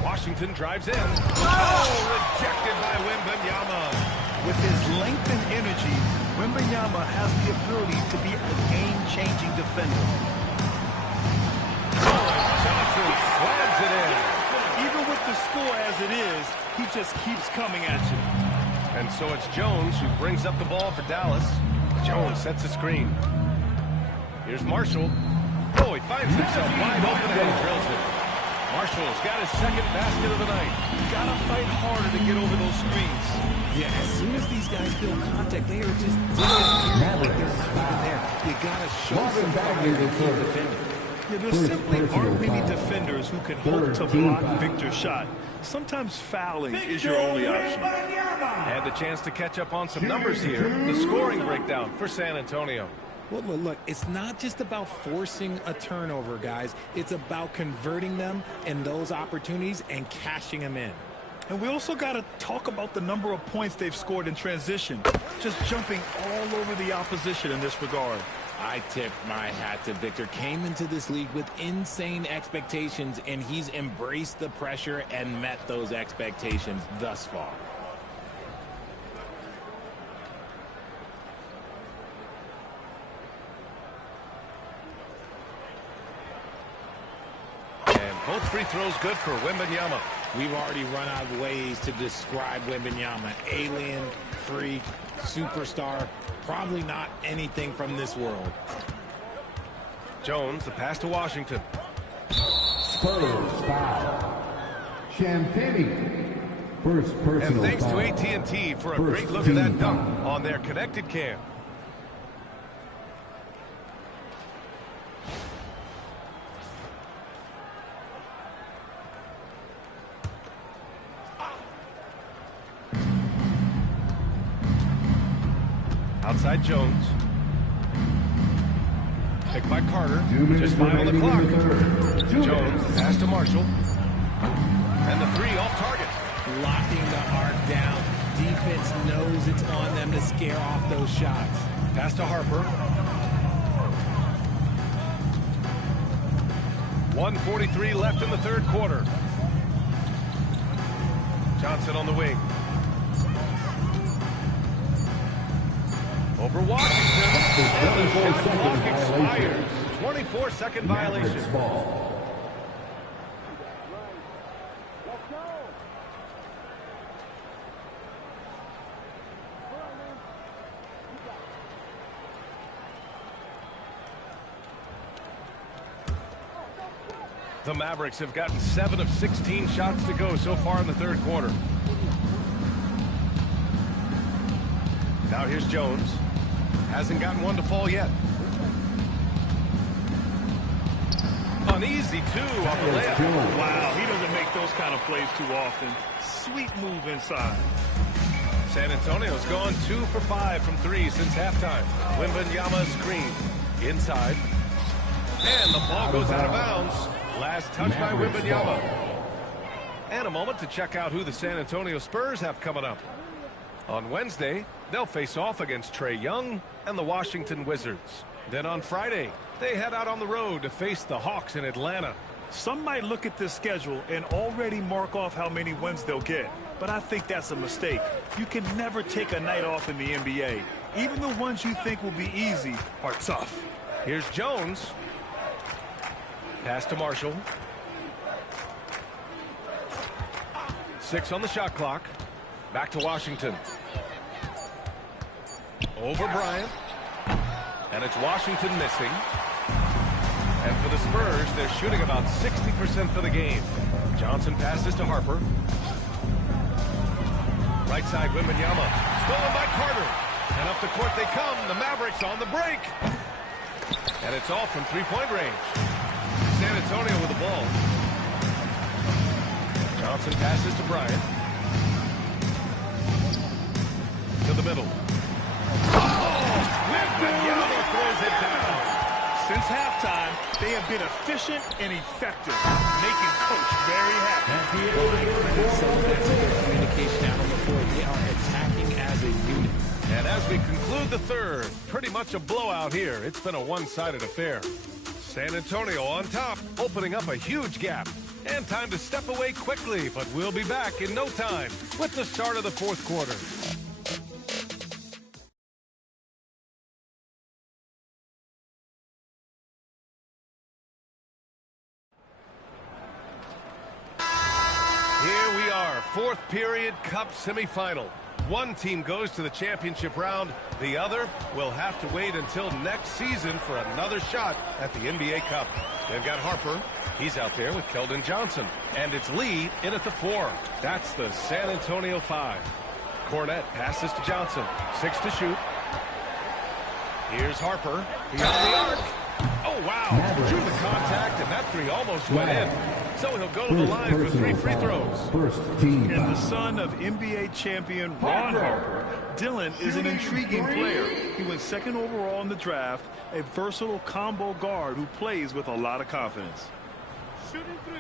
Washington drives in. Oh, rejected by Wembanyama. With his length and energy, Wembanyama has the ability to be a game-changing defender. Johnson slams it in. Even with the score as it is, he just keeps coming at you. And so it's Jones who brings up the ball for Dallas. Jones sets a screen. Here's Marshall. Oh, he finds himself wide open and he drills it. Marshall's got his second basket of the night. Gotta fight harder to get over those screens. Yeah, as soon as these guys feel contact, they are just disappearing like they're not even there. You gotta show some value to defending. Yeah, there simply aren't many defenders who can hope to block Victor's shot. Sometimes fouling is your only option. Had the chance to catch up on some numbers here. The scoring breakdown for San Antonio. Well, look, it's not just about forcing a turnover, guys. It's about converting them in those opportunities and cashing them in. And we also got to talk about the number of points they've scored in transition. Just jumping all over the opposition in this regard. I tip my hat to Victor. Came into this league with insane expectations, and he's embraced the pressure and met those expectations thus far. Both free throws good for Wembanyama. We've already run out of ways to describe Wembanyama. Alien, freak, superstar, probably not anything from this world. Jones, the pass to Washington. Spurs foul. Champagny. First personal And thanks foul. to AT&T for a First great look at that team dunk foul. on their connected cam. Outside Jones. Picked by Carter. 2 minutes Just 5 on the clock. remaining in the third. 2 Jones, minutes. pass to Marshall. And the three off target. Locking the arc down. Defense knows it's on them to scare off those shots. Pass to Harper. 1:43 left in the third quarter. Johnson on the wing. Over Washington. And the shot clock expires. 24-second violation. Mavericks ball. The Mavericks have gotten 7 of 16 shots to go so far in the third quarter. Now here's Jones. Hasn't gotten one to fall yet. An easy 2 on the layup. Wow, he doesn't make those kind of plays too often. Sweet move inside. San Antonio's gone 2 for 5 from 3 since halftime. Wembanyama screen inside. And the ball goes out of bounds. Last touch by Wembanyama. And a moment to check out who the San Antonio Spurs have coming up. On Wednesday, they'll face off against Trae Young and the Washington Wizards. Then on Friday, they head out on the road to face the Hawks in Atlanta. Some might look at this schedule and already mark off how many wins they'll get. But I think that's a mistake. You can never take a night off in the NBA. Even the ones you think will be easy are tough. Here's Jones. Pass to Marshall. 6 on the shot clock. Back to Washington. Over Bryant. And it's Washington missing. And for the Spurs, they're shooting about 60% for the game. Johnson passes to Harper. Right side, Wembanyama. Stolen by Carter. And up the court they come. The Mavericks on the break. And it's all from three-point range. San Antonio with the ball. Johnson passes to Bryant. To the middle. Wembanyama throws it down. Since halftime, they have been efficient and effective, making Coach very happy. Some of that's in their communication out on the floor. They are attacking as a unit. And as we conclude the third, pretty much a blowout here. It's been a one-sided affair. San Antonio on top, opening up a huge gap. And time to step away quickly, but we'll be back in no time with the start of the fourth quarter. Here we are, fourth period Cup semifinal. One team goes to the championship round. The other will have to wait until next season for another shot at the NBA Cup. They've got Harper. He's out there with Keldon Johnson. And it's Lee in at the 4. That's the San Antonio 5. Cornette passes to Johnson. 6 to shoot. Here's Harper. Beyond the arc. Oh, wow. Drew the contact, and that 3 almost went in. So he'll go to the line for 3 free throws. And the son of NBA champion Ron Harper, Dylan is an intriguing player. He went 2nd overall in the draft, a versatile combo guard who plays with a lot of confidence. Shooting 3.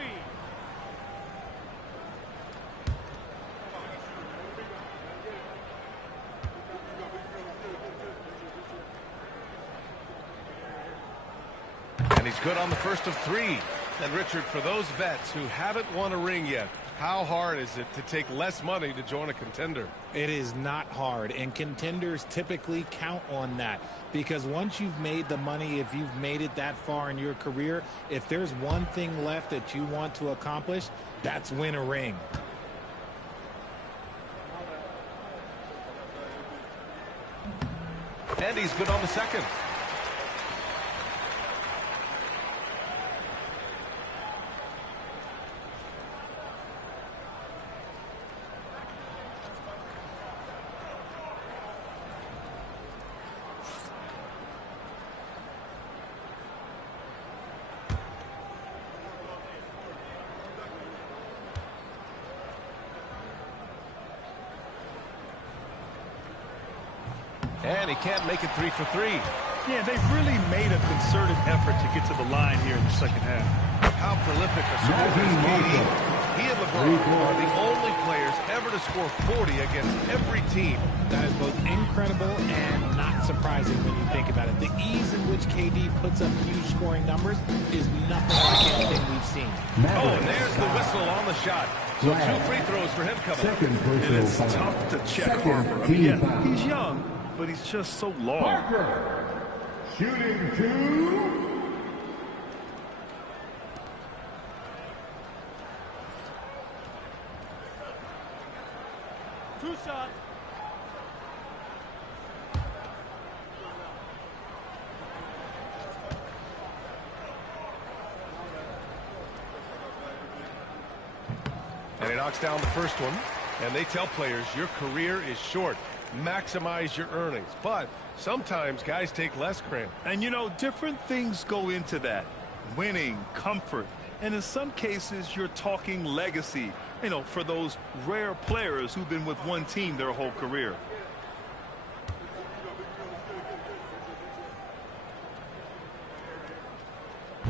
And he's good on the first of 3. And Richard, for those vets who haven't won a ring yet, how hard is it to take less money to join a contender? It is not hard, and contenders typically count on that, because once you've made the money, if you've made it that far in your career, if there's one thing left that you want to accomplish, that's win a ring. And he's good on the second. And he can't make it 3 for 3. Yeah, they've really made a concerted effort to get to the line here in the second half. How prolific a scorer is KD. He and LeBron are the only players ever to score 40 against every team. That is both incredible and not surprising when you think about it. The ease in which KD puts up huge scoring numbers is nothing like anything we've seen. Oh, and there's the whistle on the shot. So 2 free throws for him coming up. And it's tough to check Harper. I mean, yeah, he's young, but he's just so long. Parker, shooting 2. Two shots. And he knocks down the first one. And they tell players, your career is short. Maximize your earnings. But sometimes guys take less, Grant. And, you know, different things go into that. winning, comfort, and in some cases, you're talking legacy, you know, for those rare players who've been with one team their whole career.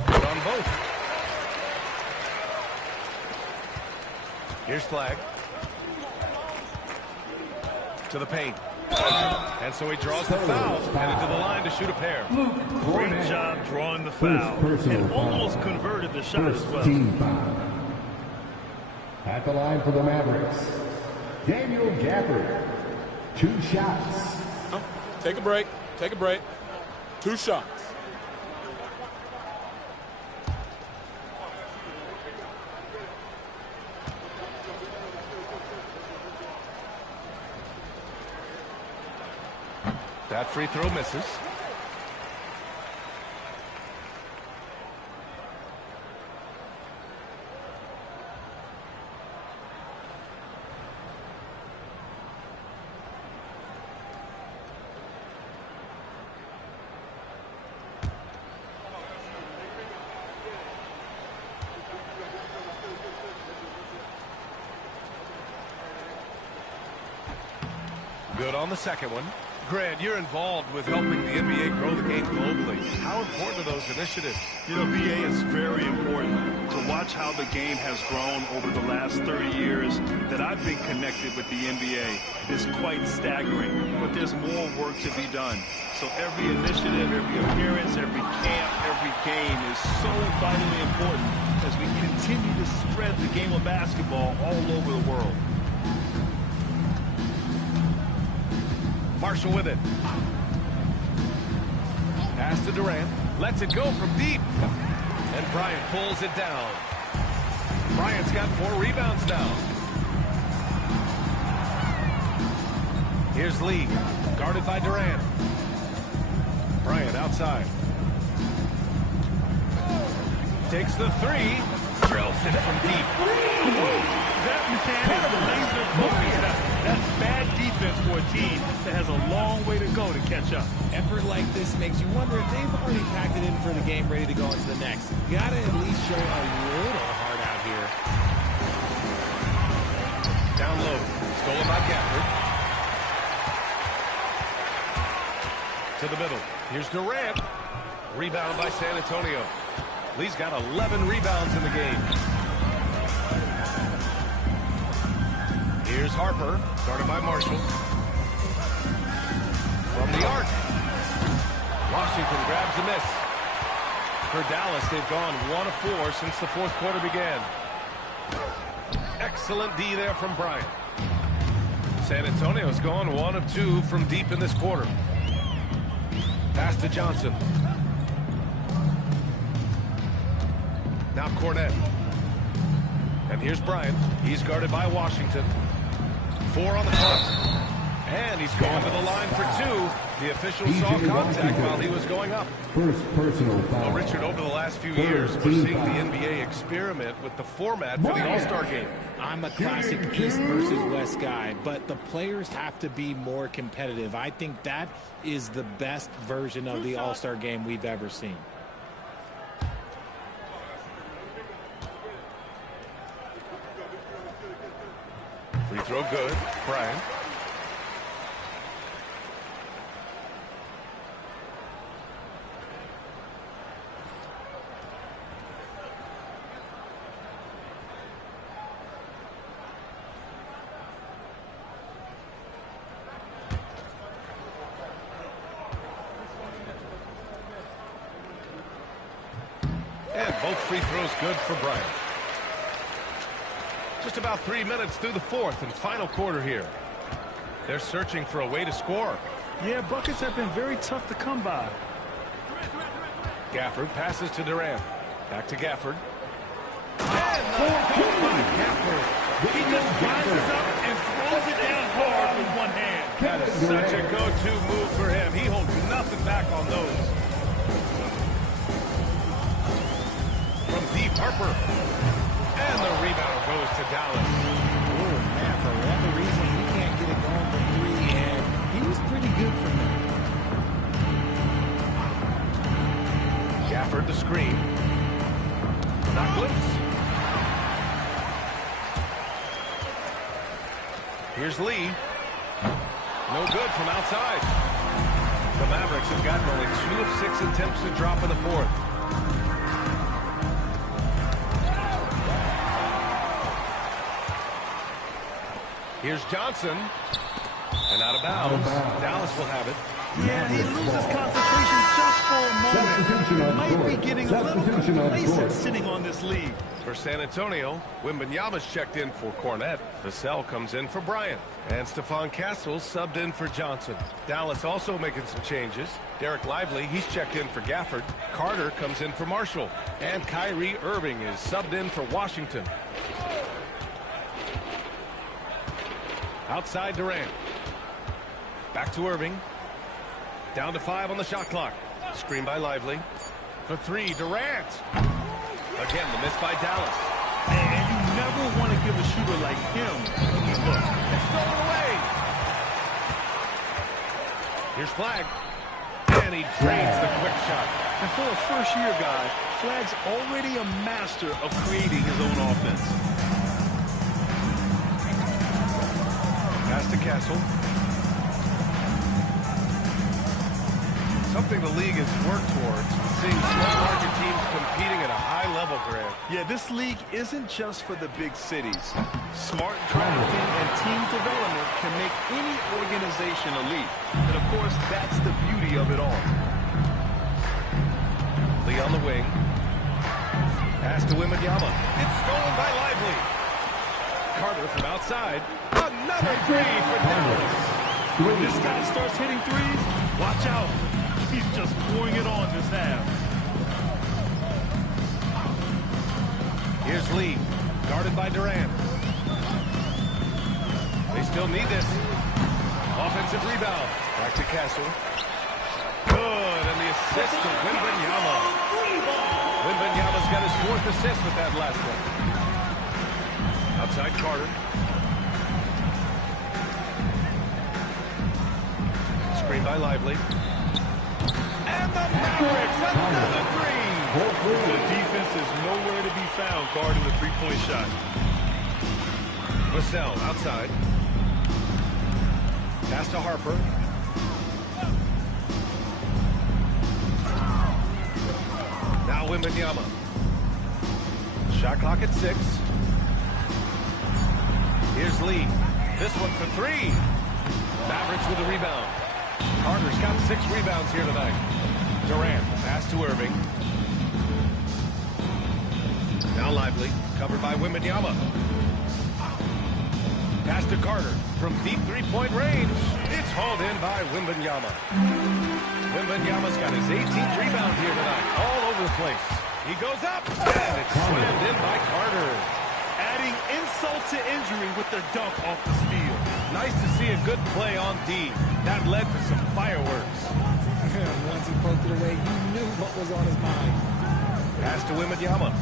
Good on both. Here's Flag. To the paint. And so he draws the foul, headed to the line to shoot a pair. Great job drawing the foul, and almost converted the shot as well. Team foul. At the line for the Mavericks, Daniel Gafford. 2 shots. Take a break. Take a break. 2 shots. That free throw misses. Good on the second one. Grant, you're involved with helping the NBA grow the game globally. How important are those initiatives? You know, VA is very important to watch how the game has grown over the last 30 years that I've been connected with the NBA. It's quite staggering, but there's more work to be done. So every initiative, every appearance, every camp, every game is so vitally important as we continue to spread the game of basketball all over the world. Marshall with it. Pass to Durant. Lets it go from deep. And Bryant pulls it down. Bryant's got 4 rebounds now. Here's Lee. Guarded by Durant. Bryant outside. Takes the 3. Drills it from deep. That man is laser focused. That's bad defense for a team that has a long way to go to catch up. Effort like this makes you wonder if they've already packed it in for the game, ready to go into the next. You got to at least show a little heart out here. Down low. Stolen by Gafford. To the middle. Here's Durant. Rebound by San Antonio. Lee's got 11 rebounds in the game. Here's Harper, guarded by Marshall. From the arc. Washington grabs the miss. For Dallas, they've gone 1 of 4 since the 4th quarter began. Excellent D there from Bryant. San Antonio's gone 1 of 2 from deep in this quarter. Pass to Johnson. Now Cornette. And here's Bryant. He's guarded by Washington. 4 on the clock. And he's going to the line for 2. The official saw contact while he was going up. First personal foul. Well, Richard, over the last few years, we're seeing the NBA experiment with the format for the All-Star game. I'm a classic East versus West guy, but the players have to be more competitive. I think that is the best version of the All-Star game we've ever seen. Free throw good. Bryant. And both free throws good for Bryant. Just about 3 minutes through the 4th and final quarter here. They're searching for a way to score. Yeah, buckets have been very tough to come by. Gafford passes to Durant. Back to Gafford. And the dunk by Gafford. He just rises up and throws it down hard with one hand. That is such a go-to move for him. He holds nothing back on those. From deep, Harper. And the rebound goes to Dallas. Oh, man, for whatever reason, he can't get it going from 3, and he was pretty good from there. Gafford the screen. Here's Lee. No good from outside. The Mavericks have gotten only 2 of 6 attempts to drop in the fourth. Here's Johnson. And out of bounds. Dallas will have it. Yeah, he loses concentration just for a moment. Might be getting a little complacent sitting on this lead. For San Antonio, Wembanyama's checked in for Cornette. Vassell comes in for Bryant. And Stephon Castles subbed in for Johnson. Dallas also making some changes. Derek Lively, he's checked in for Gafford. Carter comes in for Marshall. And Kyrie Irving is subbed in for Washington. Outside Durant. Back to Irving. Down to 5 on the shot clock. Screen by Lively. For 3, Durant. Again, the miss by Dallas. And you never want to give a shooter like him a look. It's stolen away. Here's Flag. And he drains the quick shot. And for a first-year guy, Flag's already a master of creating his own offense. Pass to Castle. Something the league has worked towards, seeing small market teams competing at a high level, Grant. Yeah, this league isn't just for the big cities. Smart drafting and team development can make any organization elite. And of course, that's the beauty of it all. Lee on the wing. Pass to Wembanyama. It's stolen by Lively. Carter from outside. Another three for Dallas. When this guy starts hitting threes, watch out. He's just pouring it on this half. Here's Lee, guarded by Durant. They still need this. Offensive rebound. Back to Castle. Good, and the assist to Wembanyama. Wembanyama's got his 4th assist with that last one. Outside Carter. Screen by Lively. And the Mavericks, another three. The defense is nowhere to be found guarding the three-point shot. Vassell outside. Pass to Harper. Now Wembanyama. Shot clock at 6. Here's Lee. This one for 3. Mavericks with a rebound. Carter's got 6 rebounds here tonight. Durant, pass to Irving. Now Lively, covered by Wembanyama. Pass to Carter from deep three-point range. It's hauled in by Wembanyama. Wembanyama's got his 18th rebound here tonight, all over the place. He goes up, and it's slammed in by Carter. Adding insult to injury with their dunk off the steal. Nice to see a good play on D. That led to some fireworks. Once he poked it away, you knew what was on his mind. Pass to Wembanyama.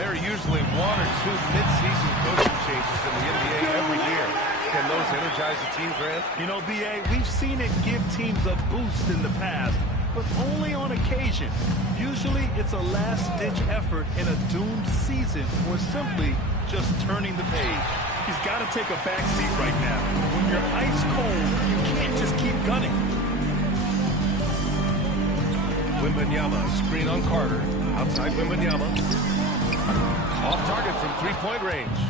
There are usually 1 or 2 mid-season coaching changes in the NBA every year. Can those energize a team, Grant? You know, B.A., we've seen it give teams a boost in the past, but only on occasion. Usually it's a last-ditch effort in a doomed season or simply just turning the page. He's got to take a backseat right now. When you're ice cold, you can't just keep gunning. Wembanyama, screen on Carter. Outside Wembanyama. Off target from three-point range.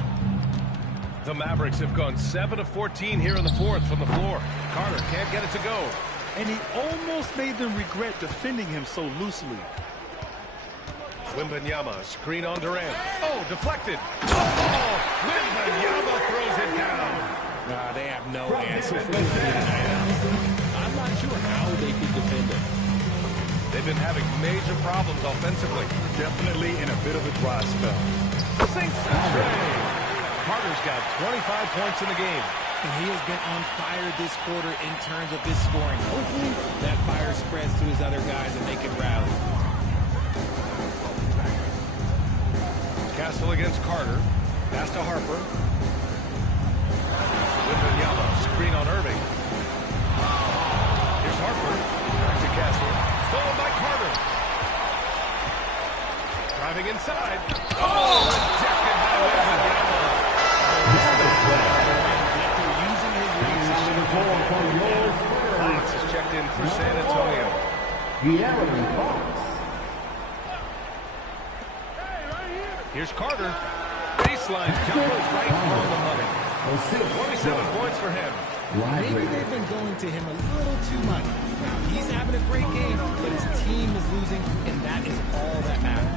The Mavericks have gone 7 of 14 here in the fourth from the floor. Carter can't get it to go. And he almost made them regret defending him so loosely. Wembanyama, screen on Durant. Oh, deflected. Oh, Wembanyama throws it down. They have no answer for this tonight. I'm not sure how they could defend him. They've been having major problems offensively. Definitely in a bit of a dry spell. Carter's got 25 points in the game. And he has been on fire this quarter in terms of his scoring. Hopefully that fire spreads to his other guys and they can rally. Castle against Carter. Pass to Harper. Wembanyama, screen on Irving. Here's Harper. Back to Castle. Stolen by Carter. Driving inside. Oh, rejected by Wembanyama. Here's Carter. Baseline jumper right on the money. 27 points for him. Maybe they've been going to him a little too much. Now, he's having a great game, but his team is losing, and that is all that matters.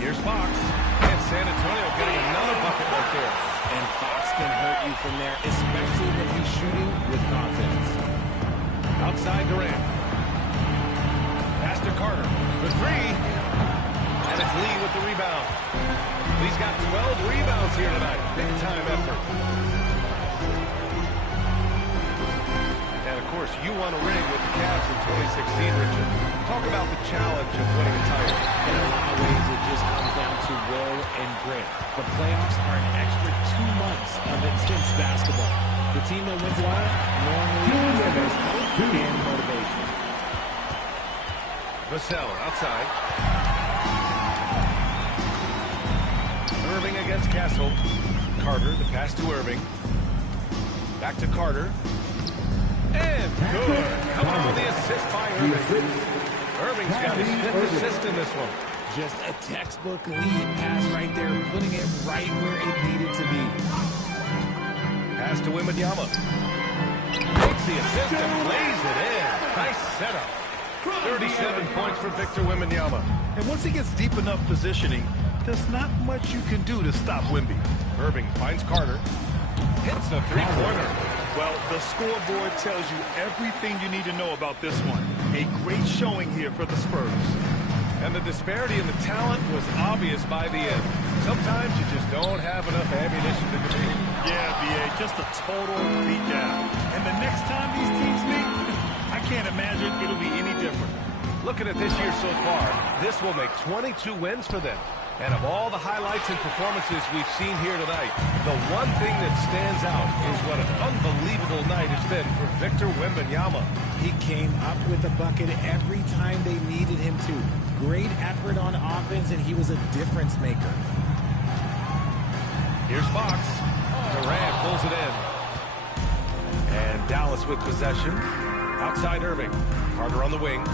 Here's Fox. And San Antonio getting another bucket right there. And Fox can hurt you from there, especially when he's shooting with confidence. Outside Durant. Pass to Carter for three. And it's Lee with the rebound. Lee's got 12 rebounds here tonight. Big time effort. And of course, you won a ring with the Cavs in 2016, Richard. Talk about the challenge of winning a title. In a lot of ways, it just comes down to will and grit. The playoffs are an extra 2 months of intense basketball. The team that wins it all normally has the most hope and motivation. Vassell outside. Irving against Castle. Carter, the pass to Irving. Back to Carter. And good. Coming on the assist by Irving. Irving's got his 5th assist in this one. Just a textbook lead pass right there, putting it right where it needed to be. Pass to Wembanyama. Takes the assist and lays it in. Nice setup. 37 points for Victor Wembanyama. And once he gets deep enough positioning, there's not much you can do to stop Wemby. Irving finds Carter. Hits the three-pointer. Well, the scoreboard tells you everything you need to know about this one. A great showing here for the Spurs. And the disparity in the talent was obvious by the end. Sometimes you just don't have enough ammunition to compete. Yeah, B.A., just a total beatdown. And the next time these teams meet, I can't imagine it'll be any different. Looking at this year so far, this will make 22 wins for them. And of all the highlights and performances we've seen here tonight, the one thing that stands out is what an unbelievable night it's been for Victor Wembanyama. He came up with a bucket every time they needed him to. Great effort on offense, and he was a difference maker. Here's Fox. Durant pulls it in. And Dallas with possession. Outside Irving. Carter on the wing.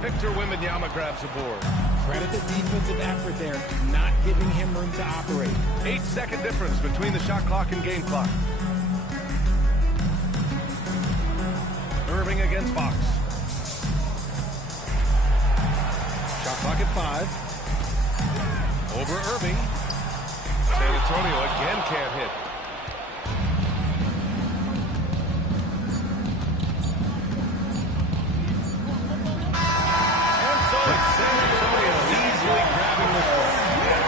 Victor Wembanyama grabs the board. Credit the defensive effort there, not giving him room to operate. 8-second difference between the shot clock and game clock. Irving against Fox. Shot clock at 5. Over Irving. San Antonio again can't hit. And so it's San Antonio easily grabbing this one.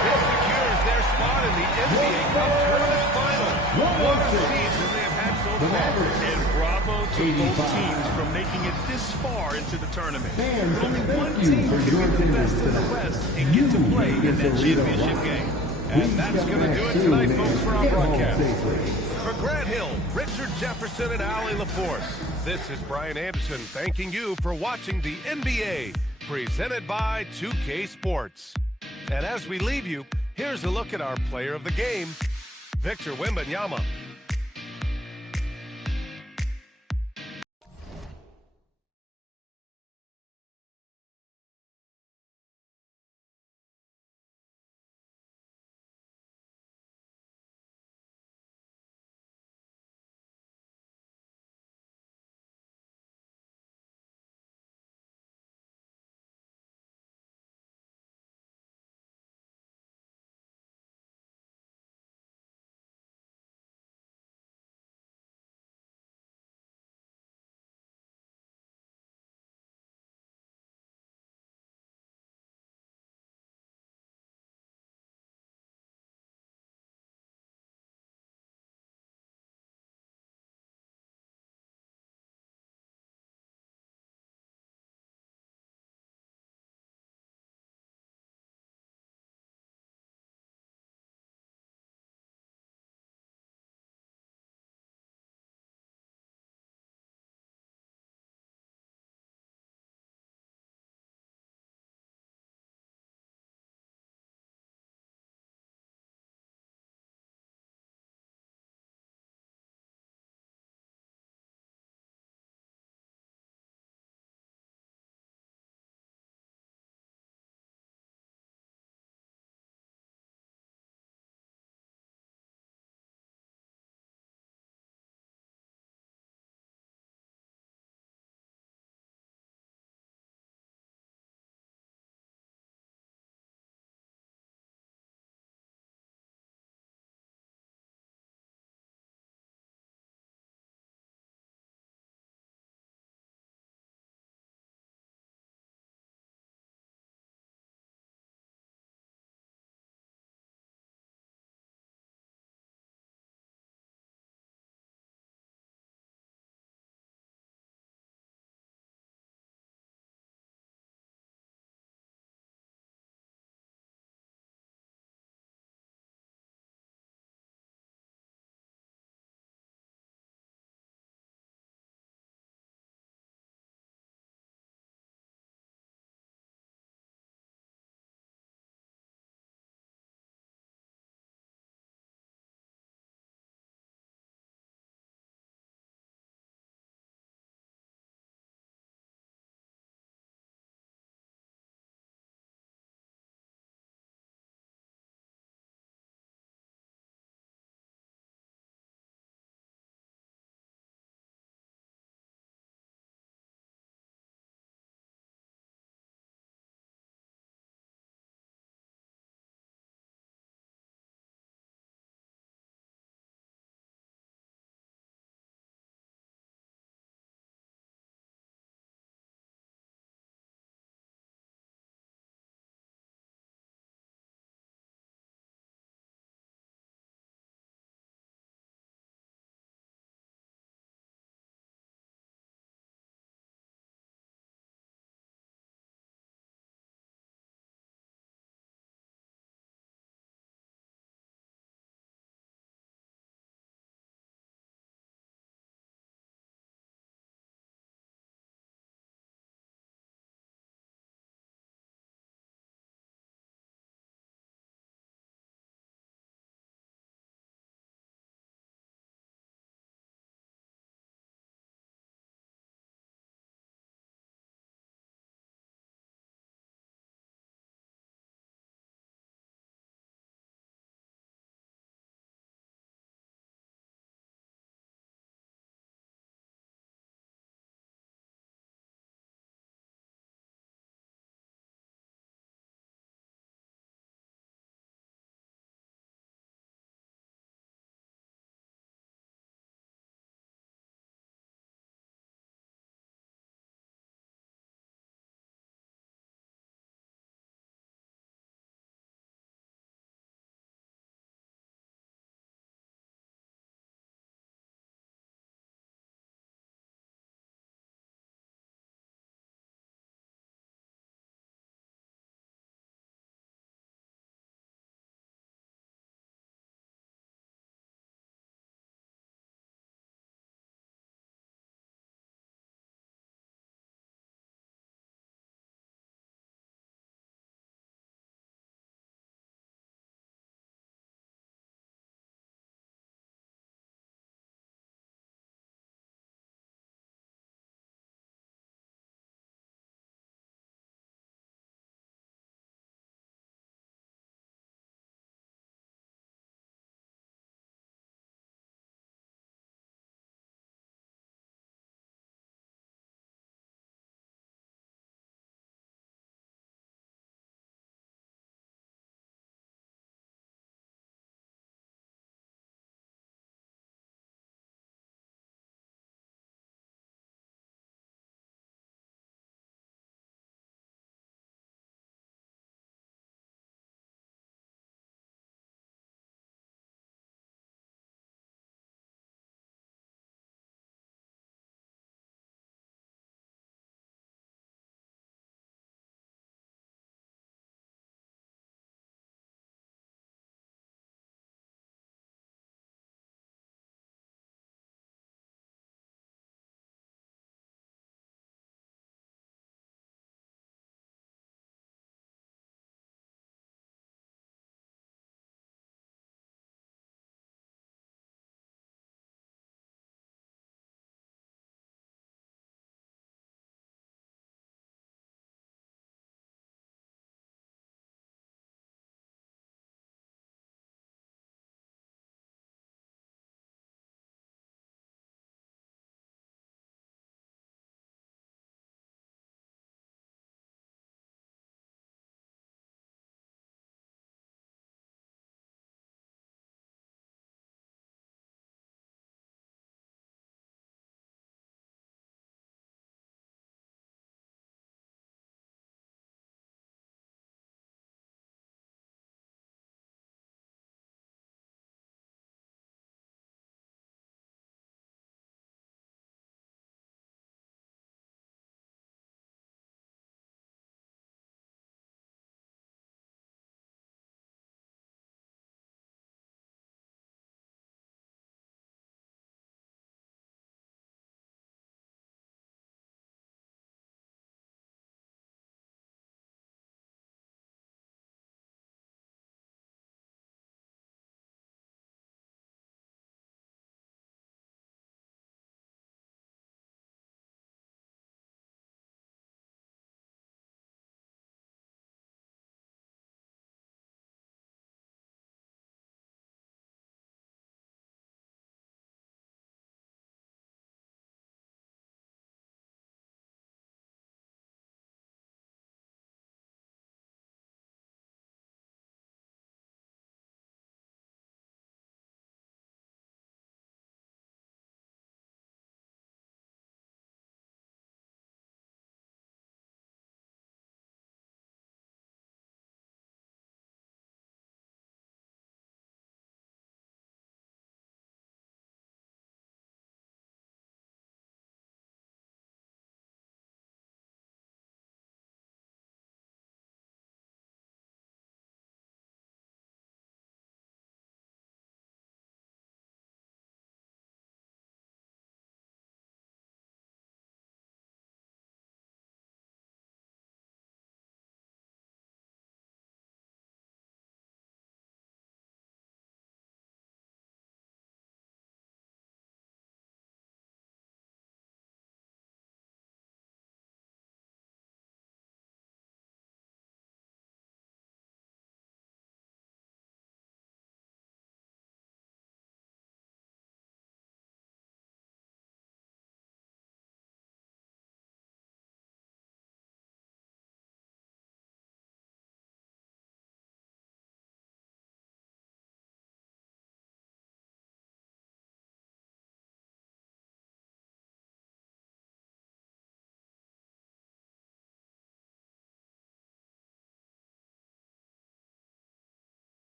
This secures their spot in the NBA Cup Tournament Finals. What a season they've had so far. And bravo to both teams for making it this far into the tournament. Only one team can be the best of the West and get to play in that championship game. And that's going to do it tonight, folks, for our broadcast. For Grant Hill, Richard Jefferson, and Allie LaForce, this is Brian Anderson thanking you for watching the NBA, presented by 2K Sports. And as we leave you, here's a look at our player of the game, Victor Wembanyama.